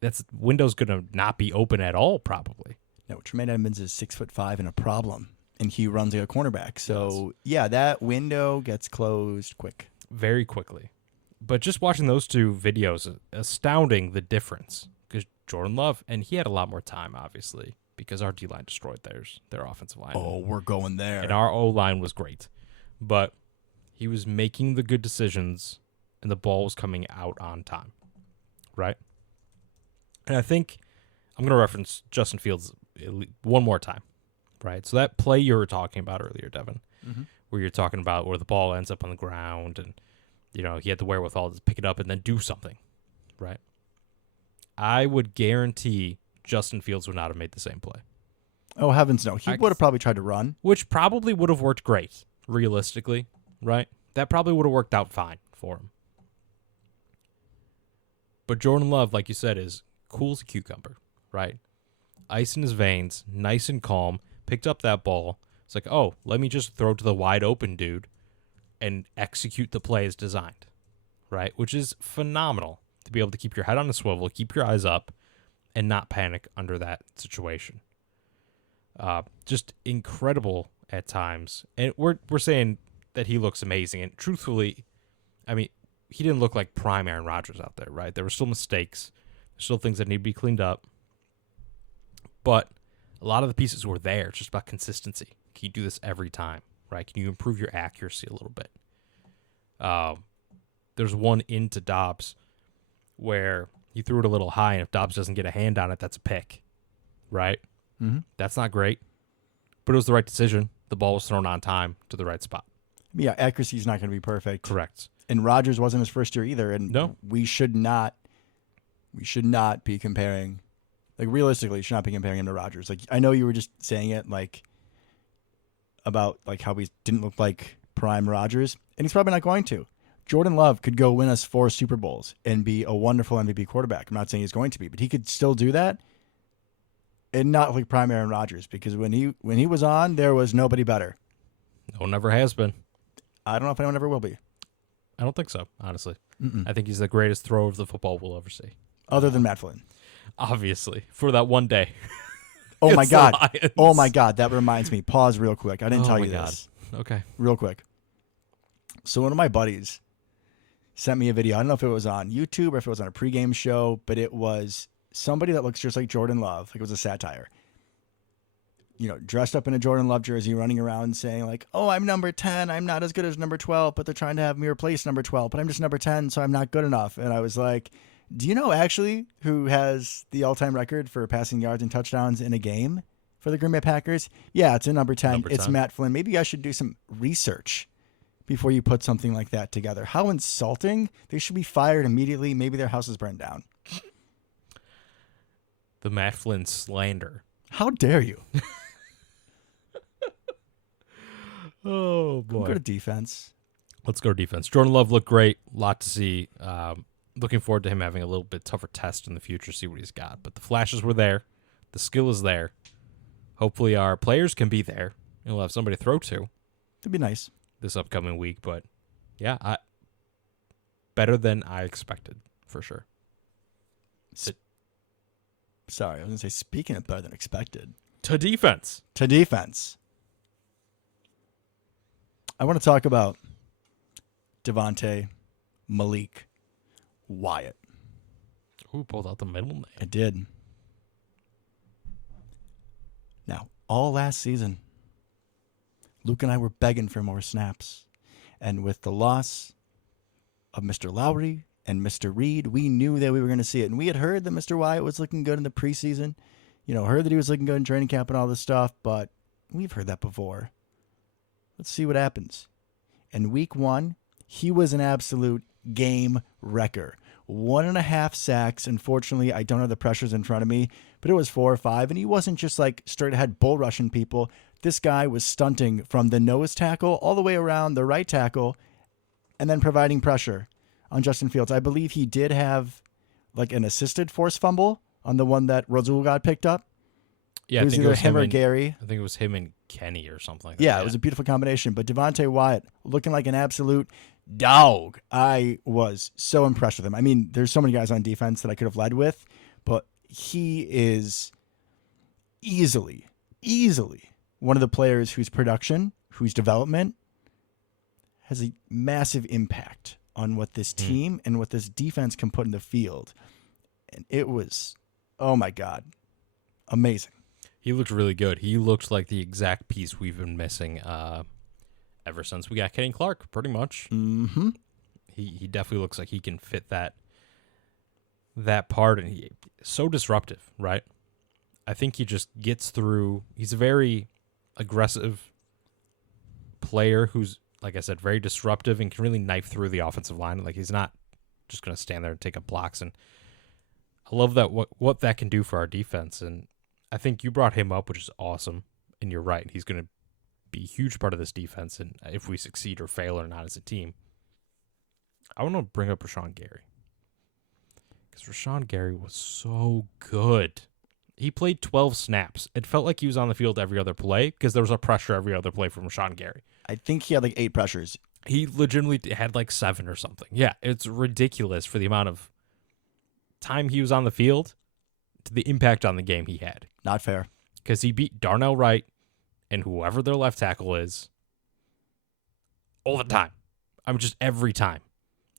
That's window's going to not be open at all, probably. No, Tremaine Edmonds is 6'5" and a problem, and he runs like a cornerback. So, yeah, that window gets closed quick. Very quickly. But just watching those two videos, astounding the difference. Because Jordan Love, and he had a lot more time, obviously, because our D-line destroyed their offensive line. Oh, we're going there. And our O-line was great. But he was making the good decisions, and the ball was coming out on time, right? And I think I'm going to reference Justin Fields one more time, right? So that play you were talking about earlier, Devin, where you're talking about where the ball ends up on the ground and, he had the wherewithal to pick it up and then do something, right? I would guarantee Justin Fields would not have made the same play. Oh, heavens no. He would have probably tried to run. Which probably would have worked great, realistically, right? That probably would have worked out fine for him. But Jordan Love, like you said, is cool as a cucumber, right? Ice in his veins, nice and calm, picked up that ball. It's like, oh, let me just throw to the wide open dude and execute the play as designed, right? Which is phenomenal to be able to keep your head on a swivel, keep your eyes up, and not panic under that situation. Just incredible at times. And we're saying that he looks amazing. And truthfully, I mean, he didn't look like prime Aaron Rodgers out there, right? There were still mistakes. There's still things that need to be cleaned up. But a lot of the pieces were there. It's just about consistency. Can you do this every time, right? Can you improve your accuracy a little bit? There's one into Dobbs where he threw it a little high, and if Dobbs doesn't get a hand on it, that's a pick, right? Mm-hmm. That's not great, but it was the right decision. The ball was thrown on time to the right spot. Yeah, accuracy is not going to be perfect. Correct. And Rodgers wasn't his first year either, and no, we should not be comparing. Like, realistically, you should not be comparing him to Rodgers. Like, I know you were just saying it, like, about, like, how he didn't look like prime Rodgers, and he's probably not going to. Jordan Love could go win us 4 Super Bowls and be a wonderful MVP quarterback. I'm not saying he's going to be, but he could still do that and not like prime Aaron Rodgers, because when he was on, there was nobody better. No one ever has been. I don't know if anyone ever will be. I don't think so, honestly. Mm-mm. I think he's the greatest thrower of the football we'll ever see. Other than Matt Flynn. Obviously, for that one day. Oh, my It's the God. Lions. Oh, my God. That reminds me. Pause real quick. I didn't tell you this. Okay. Real quick. So one of my buddies sent me a video. I don't know if it was on YouTube or if it was on a pregame show, but it was somebody that looks just like Jordan Love. Like, it was a satire. Dressed up in a Jordan Love jersey, running around saying, like, oh, I'm number 10. I'm not as good as number 12, but they're trying to have me replace number 12, but I'm just number 10, so I'm not good enough. And I was like, do you know actually who has the all-time record for passing yards and touchdowns in a game for the Green Bay Packers? Yeah, it's a number 10. It's Matt Flynn. Maybe I should do some research before you put something like that together. How insulting. They should be fired immediately. Maybe their house is burned down. The Matt Flynn slander. How dare you? Oh, boy. Go to defense. Let's go to defense. Jordan Love looked great. A lot to see. Looking forward to him having a little bit tougher test in the future, see what he's got. But the flashes were there. The skill is there. Hopefully our players can be there. And we'll have somebody to throw to. It'd be nice This upcoming week. But, yeah, better than I expected, for sure. Sorry, I was going to say, speaking of better than expected. To defense. I want to talk about Devontae, Malik, Wyatt. Who pulled out the middle name? I did. Now, all last season, Luke and I were begging for more snaps. And with the loss of Mr. Lowry and Mr. Reed, we knew that we were going to see it. And we had heard that Mr. Wyatt was looking good in the preseason. Heard that he was looking good in training camp and all this stuff. But we've heard that before. Let's see what happens. In week 1, he was an absolute game wrecker. 1.5 sacks. Unfortunately, I don't have the pressures in front of me, but it was 4 or 5. And he wasn't just like straight ahead bull rushing people. This guy was stunting from the nose tackle all the way around the right tackle and then providing pressure on Justin Fields. I believe he did have like an assisted forced fumble on the one that Razul got picked up. Yeah, it was either him or Gary. I think it was him and Kenny or something like that. Yeah, it was a beautiful combination. But Devontae Wyatt looking like an absolute dog. I was so impressed with him. I mean, there's so many guys on defense that I could have led with, but he is easily one of the players whose production, whose development has a massive impact on what this team and what this defense can put in the field. And it was Oh my God. Amazing. He looked really good. He looked like the exact piece we've been missing ever since we got Kenny Clark, pretty much. Mm-hmm. He definitely looks like he can fit that part, and he's so disruptive, right? I think he just gets through. He's a very aggressive player who's, like I said, very disruptive and can really knife through the offensive line. Like, he's not just going to stand there and take up blocks. And I love that what that can do for our defense. And I think you brought him up, which is awesome. And you're right. He's going to be a huge part of this defense, and if we succeed or fail or not as a team. I want to bring up Rashawn Gary. Because Rashawn Gary was so good. He played 12 snaps. It felt like he was on the field every other play because there was a pressure every other play from Rashawn Gary. I think he had like 8 pressures. He legitimately had like 7 or something. Yeah, it's ridiculous for the amount of time he was on the field to the impact on the game he had. Not fair. Because he beat Darnell Wright and whoever their left tackle is all the time. Just every time.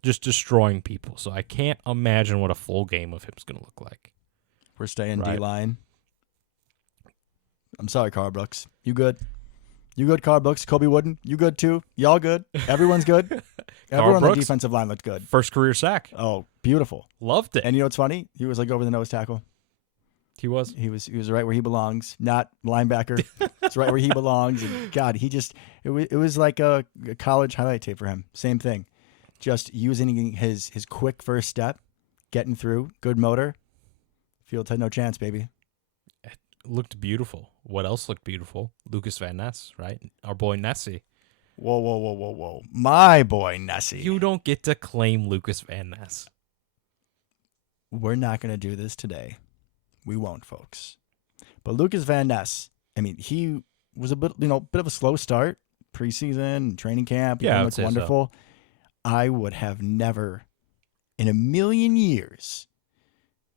Just destroying people. So I can't imagine what a full game of him is going to look like. We're staying Right. D-line. I'm sorry, Carl Brooks. You good? You good, Carl Brooks? Kobe Wooden? You good too? Y'all good? Everyone's good? Everyone on the Brooks? defensive line looked good. First career sack. Oh, beautiful. Loved it. And you know what's funny? He was like over the nose tackle. He was. He was right where he belongs, not linebacker. It's right where he belongs. And God, it was like a college highlight tape for him. Same thing. Just using his quick first step, getting through, good motor. Fields had no chance, baby. It looked beautiful. What else looked beautiful? Lucas Van Ness, right? Our boy Nessie. Whoa. My boy, Nessie. You don't get to claim Lucas Van Ness. We're not going to do this today. We won't, folks. But Lucas Van Ness, I mean, he was a bit of a slow start, preseason, training camp. Yeah, I would looked say wonderful. I would have never, in a million years,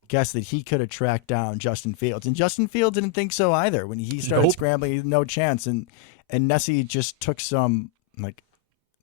guessed that he could have tracked down Justin Fields. And Justin Fields didn't think so either. When he started scrambling, no chance. And Nessie just took some like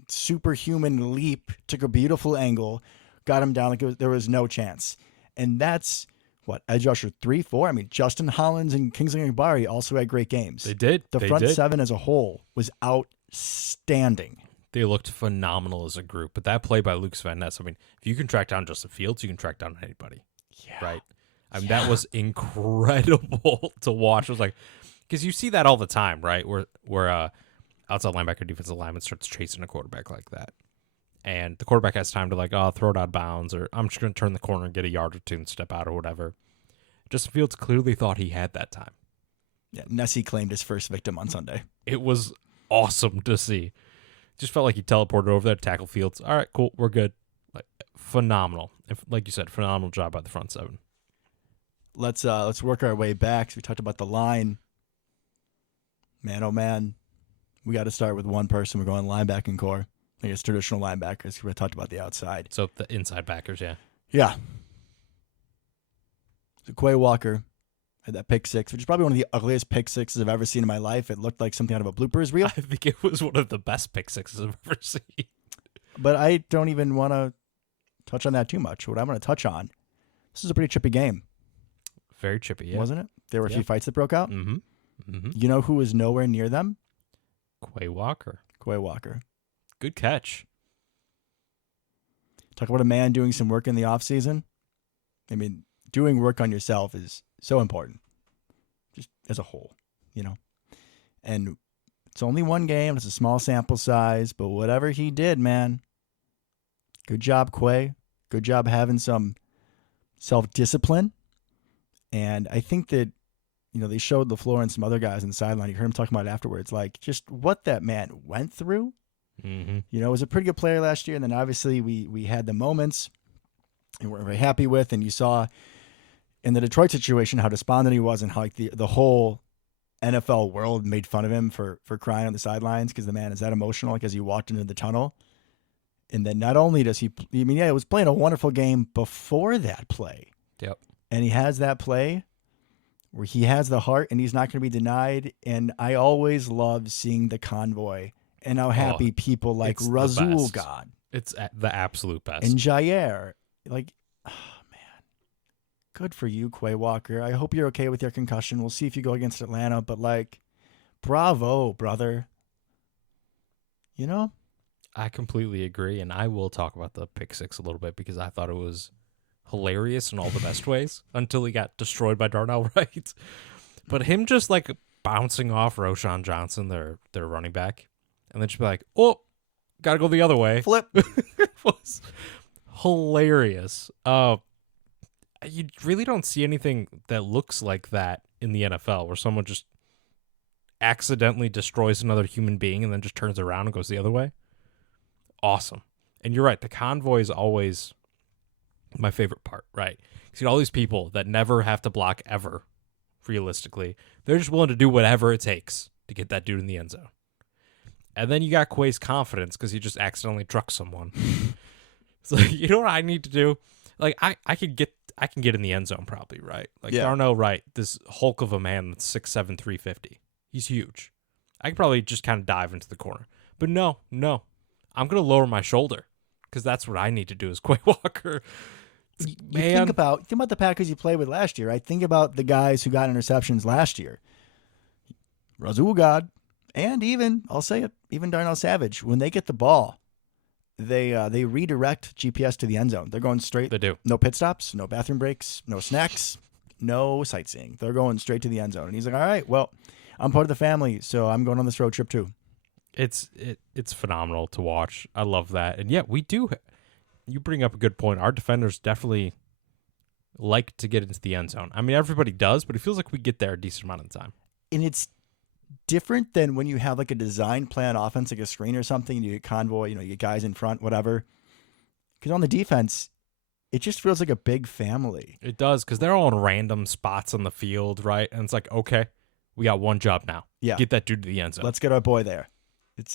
superhuman leap, took a beautiful angle, got him down like there was no chance. And that's what, edge rusher 3, 4. I mean, Justin Hollins and Kingsley Egbari also had great games. They did. The front seven as a whole was outstanding. They looked phenomenal as a group. But that play by Lucas Van Ness, I mean, if you can track down Justin Fields, you can track down anybody. Yeah. Right? I mean, that was incredible to watch. It was like, because you see that all the time, right? Where outside linebacker, defensive lineman starts chasing a quarterback like that. And the quarterback has time to like, throw it out of bounds, or I'm just going to turn the corner and get a yard or two and step out or whatever. Justin Fields clearly thought he had that time. Yeah, Nessie claimed his first victim on Sunday. It was awesome to see. Just felt like he teleported over there to tackle Fields. All right, cool, we're good. Like, phenomenal. Like you said, phenomenal job by the front seven. Let's work our way back. So we talked about the line. Man, oh man, we got to start with one person. We're going linebacking core. I guess traditional linebackers. We talked about the outside. So the inside backers, yeah. Yeah. So Quay Walker had that pick six, which is probably one of the ugliest pick sixes I've ever seen in my life. It looked like something out of a bloopers reel. I think it was one of the best pick sixes I've ever seen. But I don't even want to touch on that too much. What I'm going to touch on, this is a pretty chippy game. Very chippy, yeah. Wasn't it? There were a few fights that broke out. Mm-hmm. Mm-hmm. You know who was nowhere near them? Quay Walker. Quay Walker. Good catch. Talk about a man doing some work in the offseason. I mean, doing work on yourself is so important, just as a whole, you know. And it's only one game. It's a small sample size. But whatever he did, man, good job, Quay. Good job having some self-discipline. And I think that, you know, they showed LaFleur and some other guys on the sideline. You heard him talking about it afterwards, like just what that man went through. Mm-hmm. You know, it was a pretty good player last year. And then obviously we had the moments and we're very happy with. And you saw in the Detroit situation how despondent he was and how like the whole NFL world made fun of him for crying on the sidelines because the man is that emotional, like as he walked into the tunnel. And then not only does he, I mean, yeah, he was playing a wonderful game before that play. Yep. And he has that play where he has the heart and he's not going to be denied. And I always love seeing the convoy and how happy people like Razul got. It's the absolute best. And Jair. Like, oh, man. good for you, Quay Walker. I hope you're okay with your concussion. We'll see if you go against Atlanta, but like, bravo, brother. You know? I completely agree, and I will talk about the pick six a little bit because I thought it was hilarious in all the best ways until he got destroyed by Darnell Wright. But him just like bouncing off Roshan Johnson, their running back, and then just be like, oh, gotta go the other way. Flip. It was hilarious. You really don't see anything that looks like that in the NFL where someone just accidentally destroys another human being and then just turns around and goes the other way. Awesome. And you're right, the convoy is always my favorite part, right? You see all these people that never have to block ever, realistically. They're just willing to do whatever it takes to get that dude in the end zone. And then you got Quay's confidence because he just accidentally trucks someone. It's like, you know what I need to do? Like, I can get in the end zone probably, right? Like, Yeah. Darnell Wright, this hulk of a man that's 6'7", 350. He's huge. I could probably just kind of dive into the corner. But no. I'm going to lower my shoulder because that's what I need to do as Quay Walker. You think about the Packers you played with last year. I think about the guys who got interceptions last year. Razul God, and even, I'll say it, even Darnell Savage. When they get the ball, they redirect GPS to the end zone. They're going straight. They do. No pit stops, no bathroom breaks, no snacks, no sightseeing. They're going straight to the end zone. And he's like, all right, well, I'm part of the family, so I'm going on this road trip too. It's phenomenal to watch. I love that. And yeah, we do. You bring up a good point. Our defenders definitely like to get into the end zone. I mean, everybody does, but it feels like we get there a decent amount of the time. And it's different than when you have like a design plan offense, like a screen or something, and you get convoy, you get guys in front, whatever. Because on the defense, it just feels like a big family. It does, because they're all in random spots on the field, right? And it's like, okay, we got one job now. Yeah. Get that dude to the end zone. Let's get our boy there.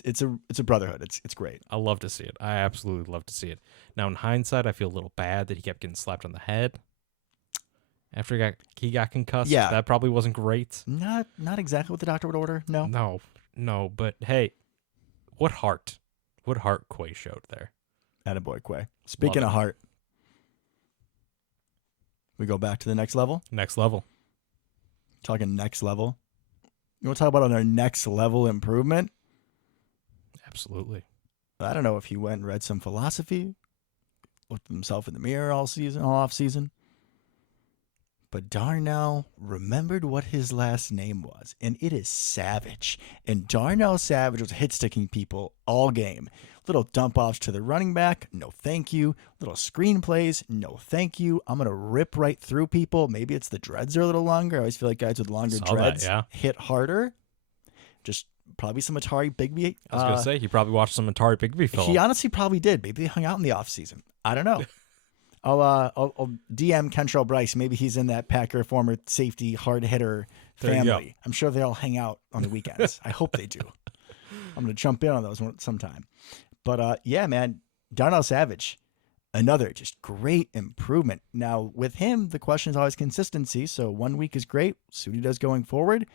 It's a brotherhood. It's great. I love to see it. I absolutely love to see it. Now, in hindsight, I feel a little bad that he kept getting slapped on the head after he got concussed. Yeah. That probably wasn't great. Not exactly what the doctor would order. No. No. But hey, what heart Quay showed there. Attaboy, Quay. Speaking of heart, we go back to the next level. Next level. Talking next level. You want to talk about our next level improvement? Absolutely. I don't know if he went and read some philosophy, looked at himself in the mirror all off season. But Darnell remembered what his last name was, and it is Savage. And Darnell Savage was hit-sticking people all game. Little dump-offs to the running back, no thank you. Little screen plays, no thank you. I'm going to rip right through people. Maybe it's the dreads are a little longer. I always feel like guys with longer dreads hit harder. Just probably some Atari Bigby. I was going to say, he probably watched some Atari Bigby film. He honestly probably did. Maybe they hung out in the offseason. I don't know. I'll DM Kentrell Bryce. Maybe he's in that Packer former safety hard hitter family. I'm sure they all hang out on the weekends. I hope they do. I'm going to jump in on those sometime. But yeah, man, Darnell Savage, another just great improvement. Now with him, the question is always consistency. So 1 week is great. See what he does going forward.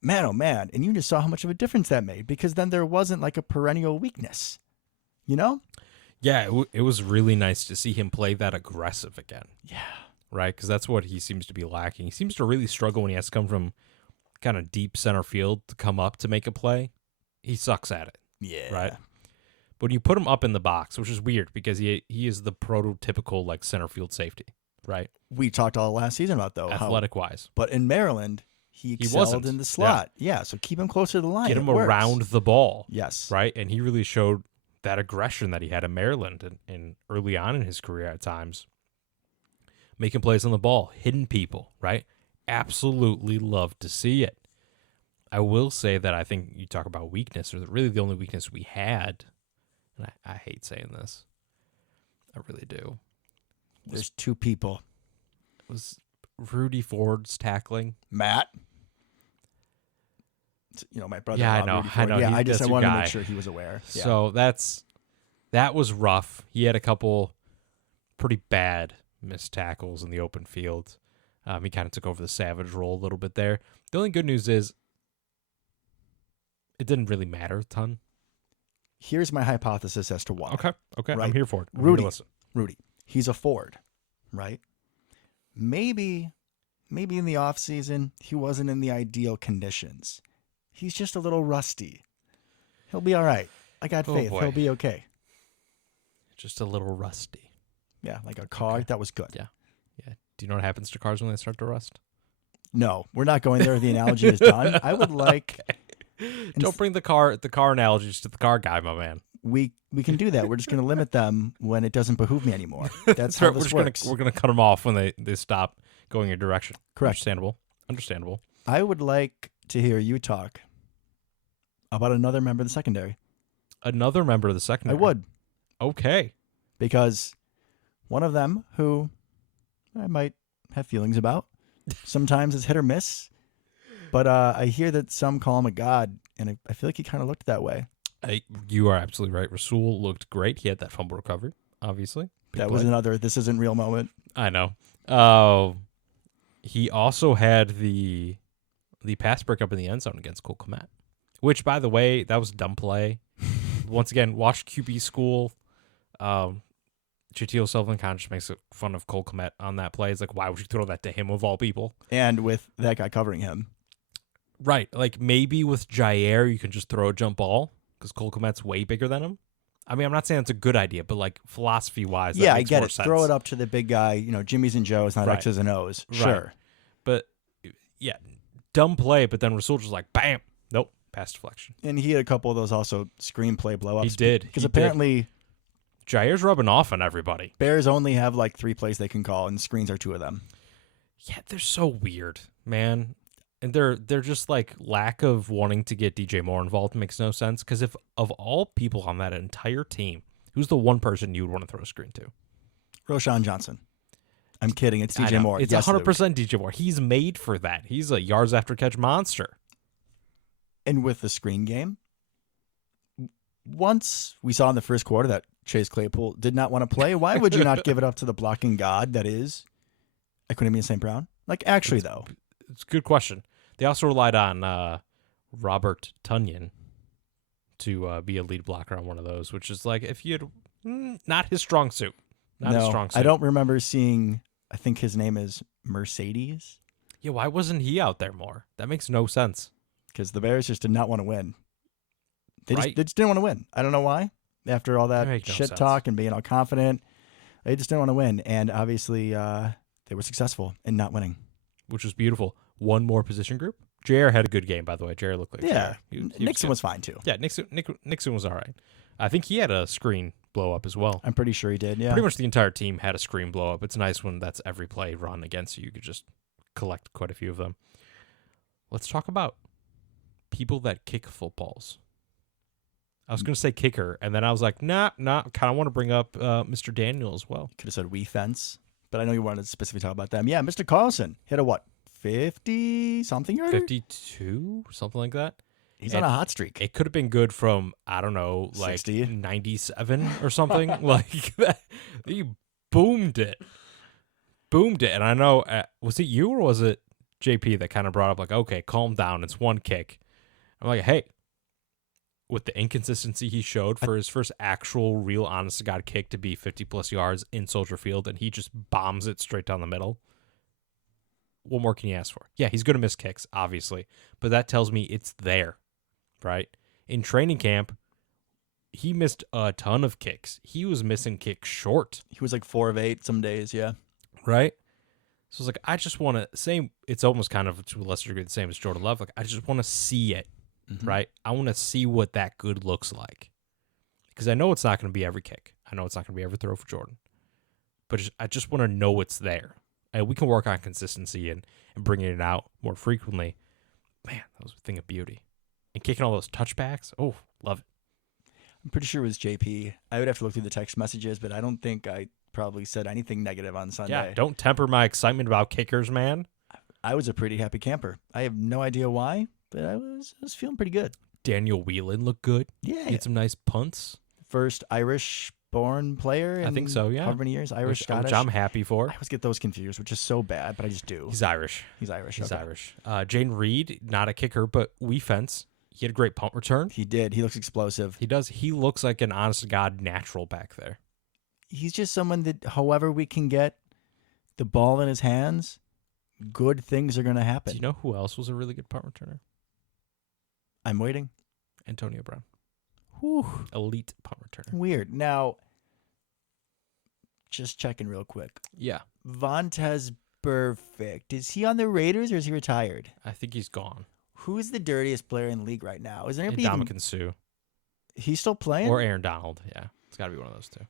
Man, oh man. And you just saw how much of a difference that made, because then there wasn't like a perennial weakness, Yeah, it was really nice to see him play that aggressive again. Yeah. Right? Because that's what he seems to be lacking. He seems to really struggle when he has to come from kind of deep center field to come up to make a play. He sucks at it. Yeah. Right? But when you put him up in the box, which is weird because he is the prototypical like center field safety, right? We talked all last season about though. Athletic-wise. But in Maryland, he excelled in the slot. Yeah, so keep him closer to the line. Get him around the ball. Yes. Right? And he really showed that aggression that he had in Maryland and early on in his career at times. Making plays on the ball, hitting people, right? Absolutely love to see it. I will say that I think you talk about weakness, or really the only weakness we had, and I hate saying this, I really do. There's two people. Was Rudy Ford's tackling. Matt. My brother. Yeah, I know. Yeah, I wanted to guy. make sure he was aware. Yeah. So that was rough. He had a couple pretty bad missed tackles in the open field. He kind of took over the Savage role a little bit there. The only good news is it didn't really matter a ton. Here's my hypothesis as to why. Okay. Right? I'm here for it. Rudy, he's a Ford, right? maybe in the off season he wasn't in the ideal conditions. He's just a little rusty. He'll be all right. I got faith. Boy. He'll be okay. Just a little rusty. Yeah, like a car. Okay. That was good. Yeah. Do you know what happens to cars when they start to rust? No, we're not going there. The analogy is done. I would like. Don't bring the car analogies to the car guy, my man. We can do that. We're just going to limit them when it doesn't behoove me anymore. That's how this works. We're gonna cut them off when they stop going your direction. Correct. Understandable. I would like to hear you talk about another member of the secondary. Another member of the secondary. I would. Okay. Because one of them who I might have feelings about. Sometimes it's hit or miss. But I hear that some call him a god, and I feel like he kind of looked that way. You are absolutely right. Rasul looked great. He had that fumble recovery, obviously. That was another this isn't real moment. I know. He also had the pass breakup in the end zone against Cole Kmet, which, by the way, that was a dumb play. Once again, watch QB School. JT O'Sullivan kind of just makes fun of Cole Kmet on that play. It's like, why would you throw that to him of all people? And with that guy covering him. Right. Like, maybe with Jair, you can just throw a jump ball because Cole Kmet's way bigger than him. I mean, I'm not saying it's a good idea, but, like, philosophy-wise, that yeah, makes I get more it. sense. Throw it up to the big guy. You know, Jimmy's and Joe's, not Right. X's and O's. Right. Sure. But, yeah, dumb play, but then Rasul just like, bam. Nope. Pass deflection. And he had a couple of those also screenplay blow-ups. He did. Because He apparently Jair's rubbing off on everybody. Bears only have like 3 plays they can call, and screens are 2 of them. Yeah, they're so weird, man. And they're just like lack of wanting to get DJ Moore involved makes no sense. Because if of all people on that entire team, who's the one person you would want to throw a screen to? Roshan Johnson. I'm kidding. It's I DJ know. Moore. It's Yes, 100% DJ Moore. He's made for that. He's a yards after catch monster. And with the screen game, once we saw in the first quarter that Chase Claypool did not want to play, why would you not give it up to the blocking god that is Equanimeous St. Brown? Like, actually, though. It's a good question. They also relied on Robert Tunyon to be a lead blocker on one of those, which is like, if you'd not his strong suit. Not his strong suit. I don't remember seeing, I think his name is Mercedes. Yeah, why wasn't he out there more? That makes no sense. Because the Bears just did not want to win. They Right. just didn't want to win. I don't know why. After all that Make no shit sense. talk and being all confident, they just didn't want to win. And obviously, they were successful in not winning. Which was beautiful. One more position group. Jair had a good game, by the way. Jair looked like Yeah, Jair. Nixon was fine too. Yeah, Nixon was all right. I think he had a screen blow up as well. I'm pretty sure he did. Yeah, Pretty much the entire team had a screen blow up. It's nice when that's every play run against you. You could just collect quite a few of them. Let's talk about people that kick footballs. I was going to say kicker, and then I was like, nah, kind of want to bring up Mr. Daniel as well. Could have said we fence, but I know you wanted to specifically talk about them. Yeah, Mr. Carlson hit a what, 50-something yarder? 52, something like that. He's on a hot streak. It could have been good from, I don't know, like 60. 97 or something. Like that. He boomed it. And I know, was it you or was it JP that kind of brought up like, okay, calm down. It's one kick. I'm like, hey, with the inconsistency he showed for his first actual real honest to God kick to be 50 plus yards in Soldier Field, and he just bombs it straight down the middle. What more can you ask for? Yeah, he's going to miss kicks, obviously, but that tells me it's there, right? In training camp, he missed a ton of kicks. He was missing kicks short. He was like 4 of 8 some days. Yeah, right? So it's like, I just want to, same, it's almost kind of to a lesser degree the same as Jordan Love. Like, I just want to see it, right? I want to see what that good looks like. Because I know it's not going to be every kick. I know it's not going to be every throw for Jordan. But I just want to know it's there. And we can work on consistency and bringing it out more frequently. Man, that was a thing of beauty. And kicking all those touchbacks, oh, love it. I'm pretty sure it was JP. I would have to look through the text messages, but I don't think I probably said anything negative on Sunday. Yeah, don't temper my excitement about kickers, man. I was a pretty happy camper. I have no idea why, but I was feeling pretty good. Daniel Whelan looked good. Yeah. He had some nice punts. First Irish-born player in I think so, yeah. however many years. Irish, Scottish. Which I'm happy for. I always get those confused, which is so bad, but I just do. He's Irish. He's Irish. He's okay. Irish. Jane Reed, not a kicker, but we fence. He had a great punt return. He did. He looks explosive. He does. He looks like an honest-to-God natural back there. He's just someone that, however we can get the ball in his hands, good things are going to Do happen. you know who else was a really good punt returner? I'm waiting. Antonio Brown. Whew, Elite punt returner. weird. Now, just checking real quick. Yeah. Vontez Perfect. Is he on the Raiders or is he retired? I think he's gone. Who's the dirtiest player in the league right now? Is there anybody even, Dominican Sue. he's still playing? Or Aaron Donald. Yeah. It's got to be one of those two.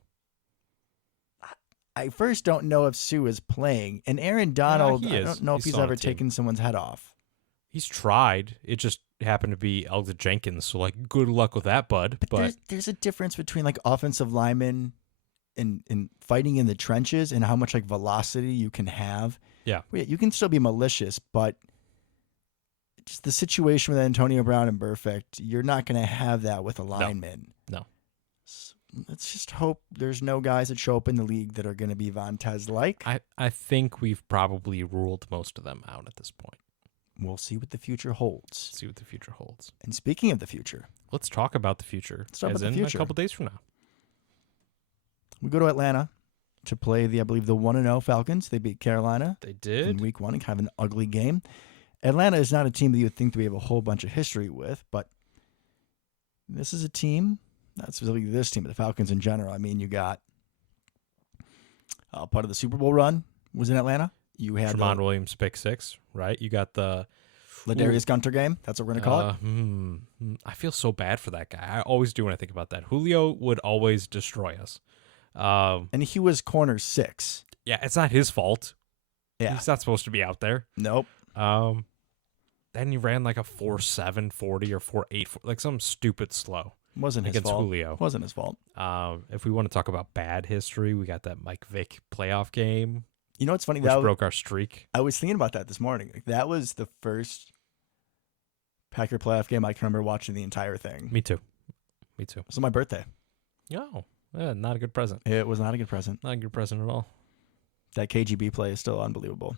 I first don't know if Sue is playing. And Aaron Donald, he I is. don't know if He's he's on ever a team. taken someone's head off. He's tried. It just happened to be Elgin Jenkins. So, like, good luck with that, bud. But there's a difference between like offensive linemen and fighting in the trenches and how much like velocity you can have. Yeah. You can still be malicious, but just the situation with Antonio Brown and Perfect, you're not going to have that with a lineman. No. So let's just hope there's no guys that show up in the league that are going to be Vontez-like. I think we've probably ruled most of them out at this point. We'll see what the future holds. See what the future holds. And speaking of the future, Let's talk about the future. Let's talk as about the in future. a couple days from now. we go to Atlanta to play I believe the 1-0 Falcons. They beat Carolina They in did. week 1 in kind of an ugly game. Atlanta is not a team that you would think that we have a whole bunch of history with, but this is a team, not specifically this team, but the Falcons in general. I mean, you got part of the Super Bowl run was in Atlanta. You had Tremont Williams pick 6, right? You got the Ladarius Gunter game. That's what we're going to call it. I feel so bad for that guy. I always do when I think about that. Julio would always destroy us. And he was corner 6. Yeah, it's not his fault. Yeah. He's not supposed to be out there. Nope. Then he ran like a 4.7 40 or 4.8, like some stupid slow Wasn't his against fault. Julio. Wasn't his fault. If we want to talk about bad history, we got that Mike Vick playoff game, You know what's funny? which That broke our streak. I was thinking about that this morning. Like, that was the first Packer playoff game I can remember watching the entire thing. Me too. It was on my birthday. Oh, not a good present. It was not a good present. Not a good present at all. That KGB play is still unbelievable.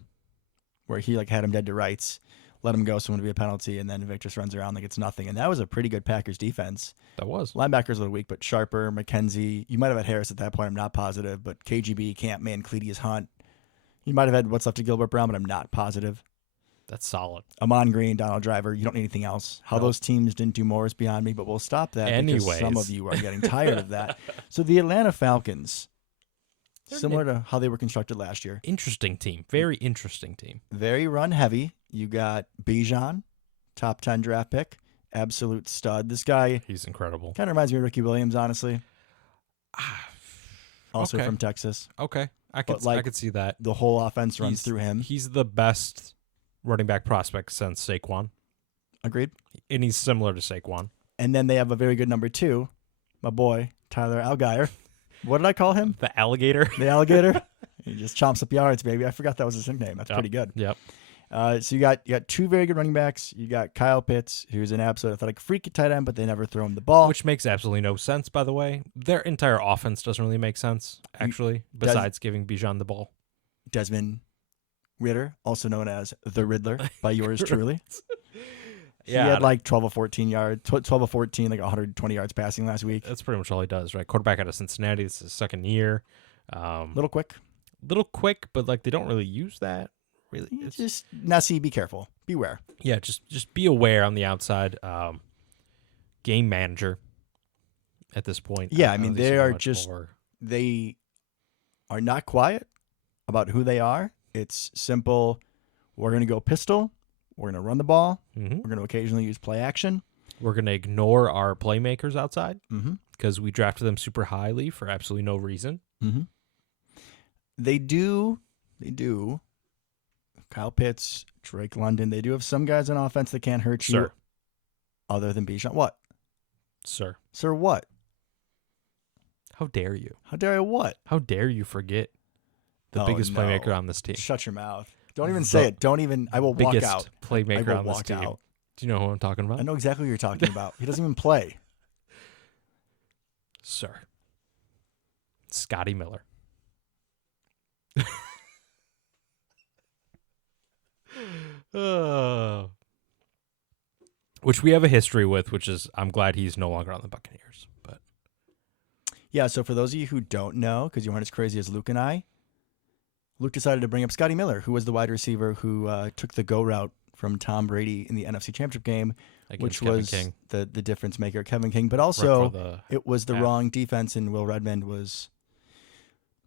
Where he like had him dead to rights, let him go, so it would be a penalty, and then Vic just runs around like it's nothing. And that was a pretty good Packers defense. That was. Linebackers a little weak, but Sharper, McKenzie, you might have had Harris at that point, I'm not positive, but KGB, Campman, Cletus Hunt. You might have had what's left of Gilbert Brown, but I'm not positive. That's solid. Amon Green, Donald Driver, you don't need anything else. How those teams didn't do more is beyond me, but we'll stop that because some Anyways. of you are getting tired of that. So the Atlanta Falcons, They're similar to how they were constructed last year, Interesting team. Very interesting team. very run heavy. You got Bijan, top 10 draft pick, absolute stud. This guy He's incredible. kind of reminds me of Ricky Williams, honestly. Also Okay. from Texas. Okay. I could But, like, I could see that. The whole offense runs He's- through him. He's the best running back prospect since Saquon. Agreed. And he's similar to Saquon. And then they have a very good number 2, my boy, Tyler Algier. What did I call him? The alligator. The alligator. He just chomps up yards, baby. I forgot that was his nickname. That's Yep. pretty good. Yep. So you got 2 very good running backs. You got Kyle Pitts, who's an absolute athletic freak at tight end, but they never throw him the ball. Which makes absolutely no sense, by the way. Their entire offense doesn't really make sense, actually, besides giving Bijan the ball. Desmond Ritter, also known as the Riddler by yours truly. He had like 12 of 14 yards, 12 of 14, like 120 yards passing last week. That's pretty much all he does, right? Quarterback out of Cincinnati. This is his second year. Little quick. Little quick, but like they don't really use that. Really, it's Just, Nessie, be careful. Beware. yeah. Just be aware on the outside. Game manager. At this point, Yeah, I I mean, don't think they so are much just- more. They are not quiet about who they are. It's simple. We're going to go pistol. We're going to run the ball. Mhm. We're going to occasionally use play action. We're gonna ignore our playmakers outside Mm-hmm. because we drafted them super highly for absolutely no reason. Mm-hmm. They do. Kyle Pitts, Drake London. They do have some guys on offense that can't hurt you. Sir. Other than Bijan. What? Sir, Sir, what? how dare you? How dare I what? How dare you forget the Oh, biggest no. playmaker on this team? Shut your mouth. Don't even say it. Don't even. I will walk Biggest out. I playmaker will on this walk team. out. Do you know who I'm talking I about? know exactly what you're talking about. He doesn't even play. Sir. Scotty Miller. Which we have a history with, which is I'm glad he's no longer on the Buccaneers. But Yeah, so for those of you who don't know, because you aren't as crazy as Luke and I, Luke decided to bring up Scotty Miller, who was the wide receiver who took the go route from Tom Brady in the NFC Championship game, Against which Kevin was King. the difference maker, Kevin King. But Right also, for the it was the half. wrong defense, and Will Redmond was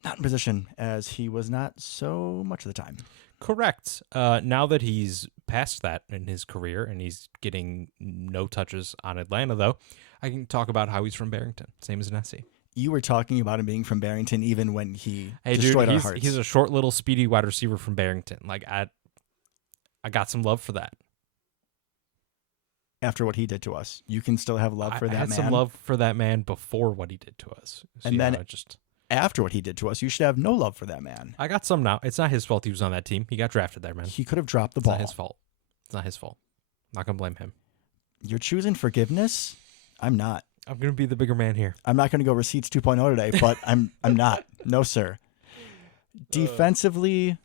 not in position, as he was not so much of the time. Correct. Now that he's past that in his career and he's getting no touches on Atlanta, though, I can talk about how he's from Barrington, same as Nessie. You were talking about him being from Barrington even when he Hey, destroyed dude, our hearts. he's a short, little, speedy wide receiver from Barrington. Like I got some love for that. After what he did to us, you can still have love for I that had man. some love for that man before what he did to us. So, And yeah, then- I just After what he did to us, you should have no love for that man. I got some now. It's not his fault he was on that team. He got drafted there, man. He could have dropped the It's ball. not his fault. It's not his fault. I'm not gonna blame him. You're choosing forgiveness? I'm not. I'm gonna be the bigger man here. I'm not going to go receipts 2.0 today, but I'm not. No, sir. Defensively,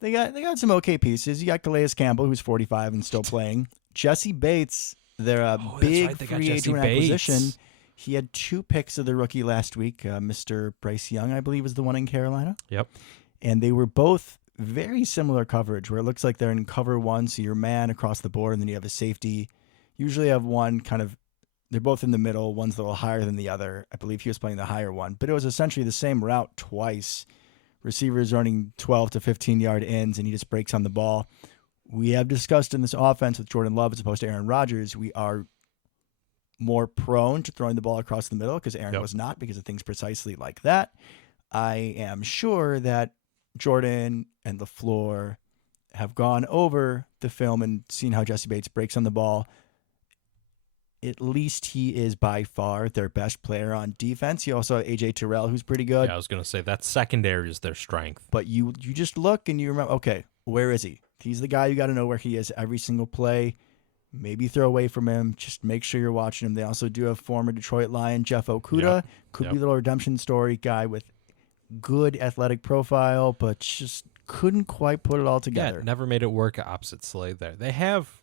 they got some okay pieces. You got Calais Campbell, who's 45 and still playing. Jesse Bates, they're a Oh, that's big right, they got free Jesse agent Bates. acquisition. He had 2 picks of the rookie last week. Mr. Bryce Young, I believe, was the one in Carolina. Yep. And they were both very similar coverage, where it looks like they're in cover one, so you're man across the board, and then you have a safety. Usually have one kind of, they're both in the middle. One's a little higher than the other. I believe he was playing the higher one, but it was essentially the same route twice. Receivers running 12 to 15-yard ends, and he just breaks on the ball. We have discussed in this offense with Jordan Love as opposed to Aaron Rodgers, we are more prone to throwing the ball across the middle because Aaron Yep. was not, because of things precisely like that. I am sure that Jordan and LaFleur have gone over the film and seen how Jesse Bates breaks on the ball. At least he is by far their best player on defense. You also have A.J. Terrell, who's pretty good. Yeah, I was gonna say that secondary is their strength. But you just look and you remember, okay, where is he? He's the guy you got to know where he is every single play. Maybe throw away from him. Just make sure you're watching him. They also do have former Detroit Lion Jeff Okuda. Yep. Could Yep. be a little redemption story guy with good athletic profile, but just couldn't quite put it all together. Yeah, never made it work opposite Slade there. They have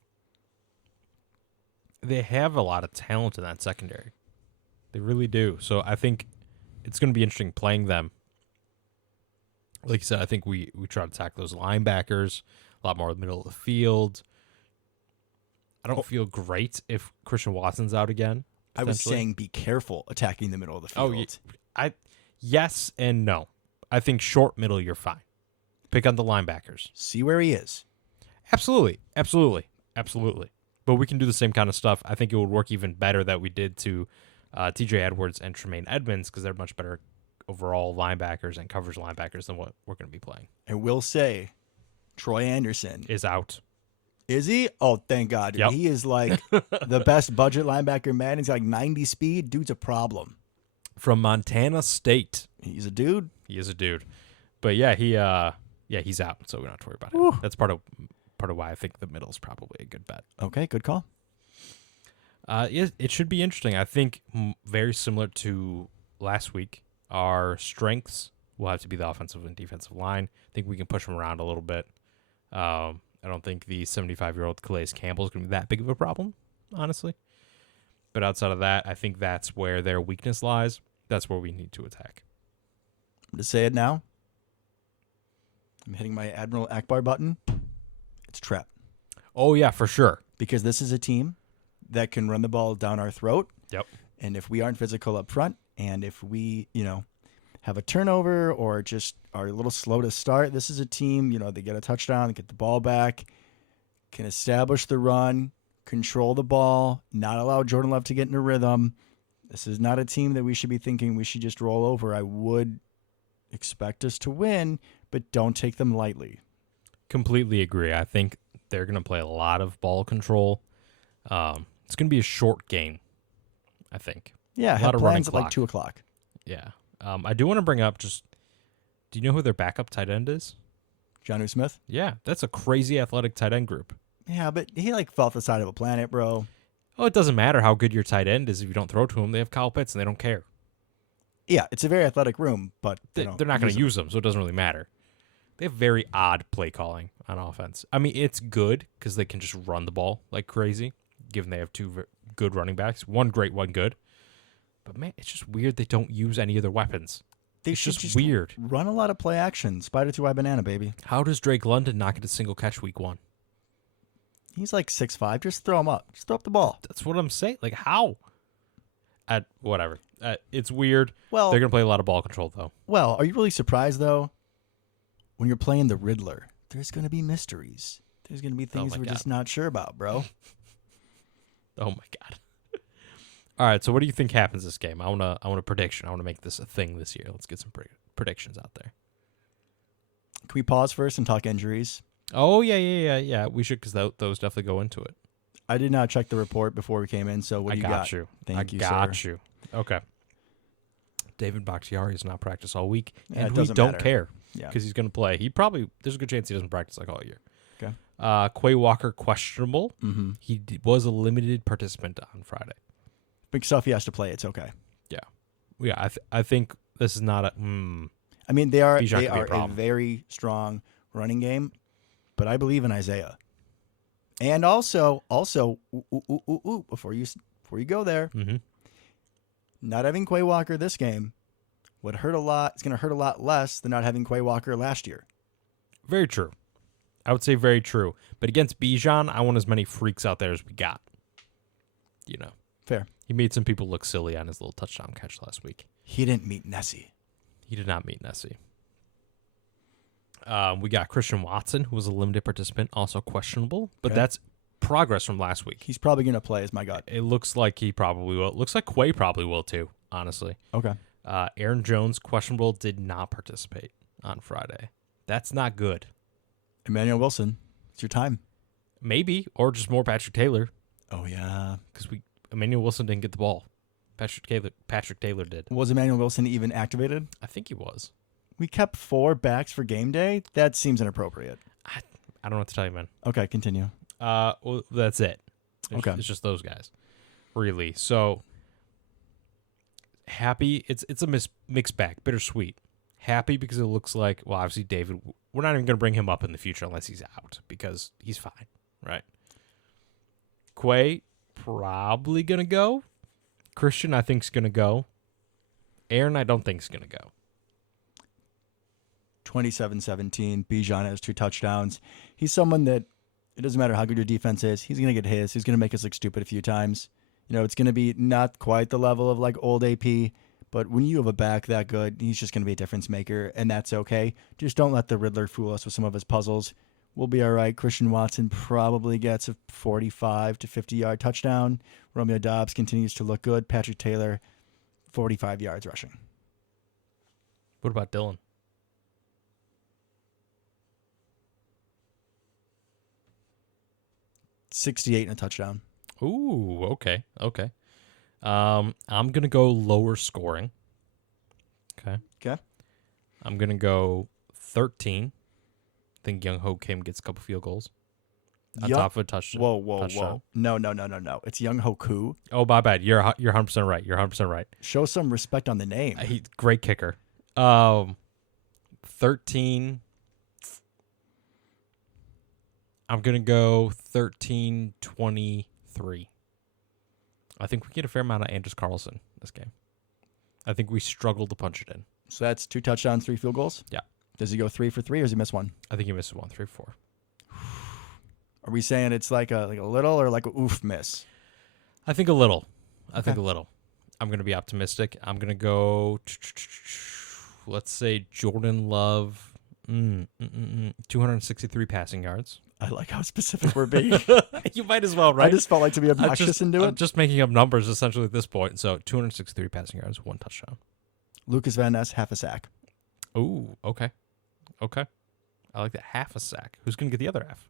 a lot of talent in that secondary. They really do. So I think it's going to be interesting playing them. Like you said, I think we try to attack those linebackers a lot more in the middle of the field. I don't feel great if Christian Watson's out again. I was potentially. saying be careful attacking the middle of the field. Oh, yes and no. I think short middle, you're fine. Pick on the linebackers. See where he is. Absolutely. But we can do the same kind of stuff. I think it would work even better that we did to TJ Edwards and Tremaine Edmonds, because they're much better overall linebackers and coverage linebackers than what we're going to be playing. I will say, Troy Anderson. Is out. Is he? Oh, thank God. Dude. Yep. He is like the best budget linebacker, man. He's like 90 speed. Dude's a problem. From Montana State. He's a dude. He is a dude. But yeah, he's out, so we don't have to worry about Whew. it. That's part of why I think the middle is probably a good bet. Okay, good call. It should be interesting. I think very similar to last week, our strengths will have to be the offensive and defensive line. I think we can push them around a little bit. I don't think the 75-year-old Calais Campbell is going to be that big of a problem, honestly. But outside of that, I think that's where their weakness lies. That's where we need to attack. I'm going to say it now. I'm hitting my Admiral Akbar button. It's trap. Oh, yeah, for sure. Because this is a team that can run the ball down our throat. Yep. And if we aren't physical up front, and if we, have a turnover or just are a little slow to start, this is a team, they get a touchdown, they get the ball back, can establish the run, control the ball, not allow Jordan Love to get in a rhythm. This is not a team that we should be thinking we should just roll over. I would expect us to win, but don't take them lightly. Completely agree. I think they're going to play a lot of ball control. It's going to be a short game, I think. Yeah, A have lot of running plans at like clock. 2 o'clock. Yeah. I do want to bring up do you know who their backup tight end is? Jonnu Smith? Yeah, that's a crazy athletic tight end group. Yeah, but he fell off the side of a planet, bro. Oh, it doesn't matter how good your tight end is if you don't throw to him. They have Kyle Pitts and they don't care. Yeah, it's a very athletic room, but They're not going to use them, so it doesn't really matter. They have very odd play calling on offense. I mean, it's good because they can just run the ball like crazy, given they have two good running backs. One great, one good. But, man, it's just weird they don't use any of their weapons. They It's should just weird. run a lot of play action. Spider to I banana, baby. How does Drake London not get a single catch week 1? He's like 6'5". Just throw him up. Just throw up the ball. That's what I'm saying. Like, how? Whatever. It's weird. Well, They're going to play a lot of ball control, though. Well, are you really surprised, though? When you're playing the Riddler, there's going to be mysteries. There's going to be things we're just not sure about, bro. Oh, my God. All right, so what do you think happens this game? I want a prediction. I want to make this a thing this year. Let's get some predictions out there. Can we pause first and talk injuries? Oh, yeah. We should, because those definitely go into it. I did not check the report before we came in, so what do you got? Thank you, sir. I got you. Okay. David Bakhtiari has not practiced all week, Yeah, and we don't care Yeah. because he's going to play. There's a good chance he doesn't practice like all year. Okay. Quay Walker, questionable. Mm-hmm. He was a limited participant on Friday. Big stuff he has to play. It's okay. Yeah, I think this is not a. I mean, they are Bijan could be a a problem. very strong running game, but I believe in Isaiah. And also, before you go there, Mm-hmm. not having Quay Walker this game would hurt a lot. It's going to hurt a lot less than not having Quay Walker last year. Very true. I would say very true. But against Bijan, I want as many freaks out there as we got. You know. Fair. He made some people look silly on his little touchdown catch last week. He didn't meet Nessie. He did not meet Nessie. We got Christian Watson, who was a limited participant, also questionable. But Okay. that's progress from last week. He's probably going to play, is my gut. It looks like he probably will. It looks like Quay probably will too, honestly. Okay. Aaron Jones, questionable, did not participate on Friday. That's not good. Emmanuel Wilson, it's your time. Maybe, or just more Patrick Taylor, Oh, yeah. because Emmanuel Wilson didn't get the ball. Patrick Taylor did. Was Emmanuel Wilson even activated? I think he was. We kept 4 backs for game day? That seems inappropriate. I don't know what to tell you, man. Okay, continue. Well, that's it. Okay. It's just those guys, really. So happy. It's a mixed bag, bittersweet. Happy because it looks like, well, obviously David. We're not even going to bring him up in the future unless he's out because he's fine, right? Quay probably going to go. Christian, I think, is going to go. Aaron, I don't think is going to go. 27-17. Bijan has 2 touchdowns. He's someone that it doesn't matter how good your defense is. He's going to get his. He's going to make us look stupid a few times. You know, it's going to be not quite the level of like old AP, but when you have a back that good, he's just going to be a difference maker, and that's okay. Just don't let the Riddler fool us with some of his puzzles. We'll be all right. Christian Watson probably gets a 45 to 50-yard touchdown. Romeo Doubs continues to look good. Patrick Taylor, 45 yards rushing. What about Dylan? 68 and a touchdown. Ooh, okay. I'm gonna go lower scoring. Okay. Okay. I'm gonna go 13. I think Young Ho Kim gets a couple field goals on top of a touchdown. Whoa. No. It's Young Hoku. Oh, my bad. You're 100% right. You're 100% right. Show some respect on the name. He great kicker. 13. I'm gonna go 13-23. I think we get a fair amount of Anders Carlson this game. I think we struggled to punch it in. So that's 2 touchdowns, 3 field goals? Yeah. Does he go 3 for 3 or does he miss one? I think he misses 1, 3, 4. Are we saying it's like a little or like a oof miss? I think a little. I think Okay. a little. I'm going to be optimistic. I'm going to go, let's say Jordan Love, 263 passing yards. I like how specific we're being. You might as well, right? I just felt like to be obnoxious and do I'm it. just making up numbers essentially at this point. So 263 passing yards, 1 touchdown. Lucas Van Ness, half a sack. Ooh, okay. I like that. Half a sack. Who's going to get the other half?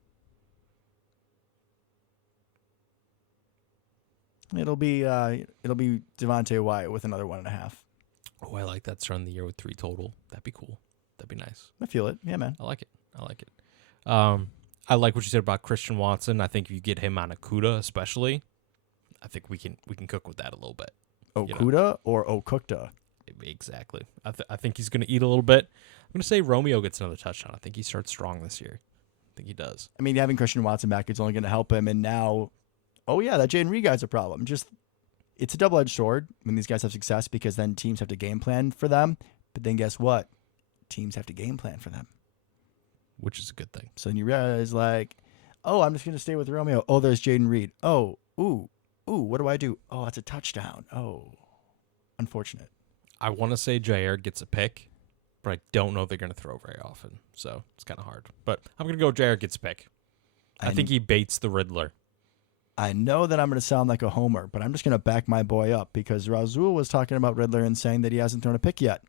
It'll be Devontae Wyatt with another 1.5. Oh, I like that. Starting the year with 3 total. That'd be cool. That'd be nice. I feel it. Yeah, man. I like it. I like what you said about Christian Watson. I think if you get him on Akuda, especially, I think we can cook with that a little bit. Okuda or Okukta? Exactly. I think he's going to eat a little bit. I'm going to say Romeo gets another touchdown. I think he starts strong this year. I think he does. I mean, having Christian Watson back is only going to help him. And now, that Jaden Reed guy's a problem. It's a double-edged sword when these guys have success because then teams have to game plan for them. But then guess what? Teams have to game plan for them. Which is a good thing. So then you realize, like, oh, I'm just going to stay with Romeo. Oh, there's Jaden Reed. Oh, ooh, what do I do? Oh, that's a touchdown. Oh, unfortunate. I want to say Jair gets a pick, but I don't know they're going to throw very often. So it's kind of hard. But I'm going to go Jair gets a pick. I think he baits the Riddler. I know that I'm going to sound like a homer, but I'm just going to back my boy up because Razul was talking about Riddler and saying that he hasn't thrown a pick yet.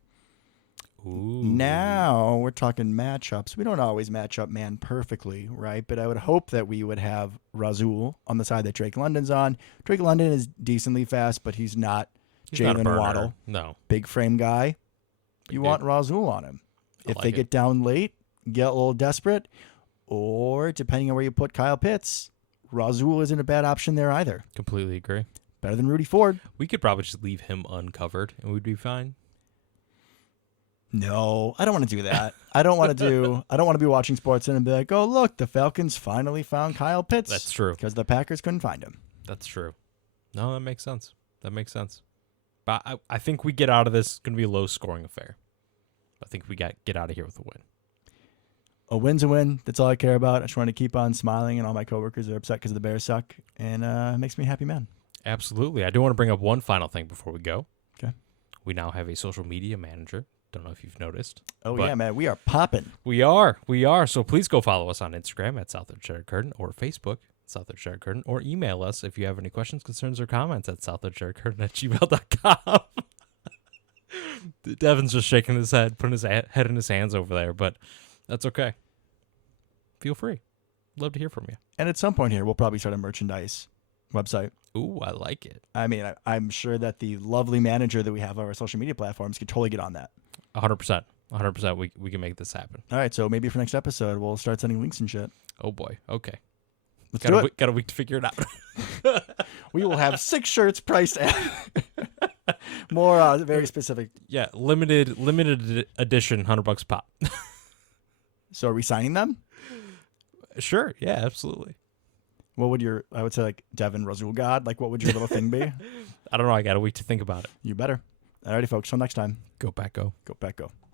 Ooh. Now we're talking matchups. We don't always match up man perfectly, right? But I would hope that we would have Razul on the side that Drake London's on. Drake London is decently fast, but he's not not a Jalen burner. Waddle. No. Big frame guy. You want Razul on him. If they get down late, get a little desperate, or depending on where you put Kyle Pitts, Razul isn't a bad option there either. Completely agree. Better than Rudy Ford. We could probably just leave him uncovered and we'd be fine. No, I don't want to do that. I don't want to be watching sports and be like, oh, look, the Falcons finally found Kyle Pitts. That's true. Because the Packers couldn't find him. That's true. No, that makes sense. But I think we get out of this. It's going to be a low-scoring affair. I think we get out of here with a win. A win's a win. That's all I care about. I just want to keep on smiling, and all my coworkers are upset because the Bears suck, and it makes me a happy man. Absolutely. I do want to bring up one final thing before we go. Okay. We now have a social media manager. Don't know if you've noticed. Oh, yeah, man. We are popping. We are. So please go follow us on Instagram at @SouthEdgeSharedCurtain or Facebook @SouthEdgeSharedCurtain or email us if you have any questions, concerns, or comments at SouthEdgeSharedCurtain@gmail.com. Devin's just shaking his head, putting his head in his hands over there, but that's okay. Feel free. Love to hear from you. And at some point here, we'll probably start a merchandise website. Ooh, I like it. I mean, I'm sure that the lovely manager that we have on our social media platforms could totally get on that. 100%. 100%. We can make this happen. All right, so maybe for next episode, we'll start sending links and shit. Oh, boy. Okay. Let's do it. Got a week to figure it out. We will have 6 shirts priced at more very specific. Yeah, limited edition, $100 pop. So are we signing them? Sure. Yeah, absolutely. What would I would say like Devin Razul God, like what would your little thing be? I don't know. I got a week to think about it. You better. Alrighty, folks. Till next time. Go back, go. Go back, go.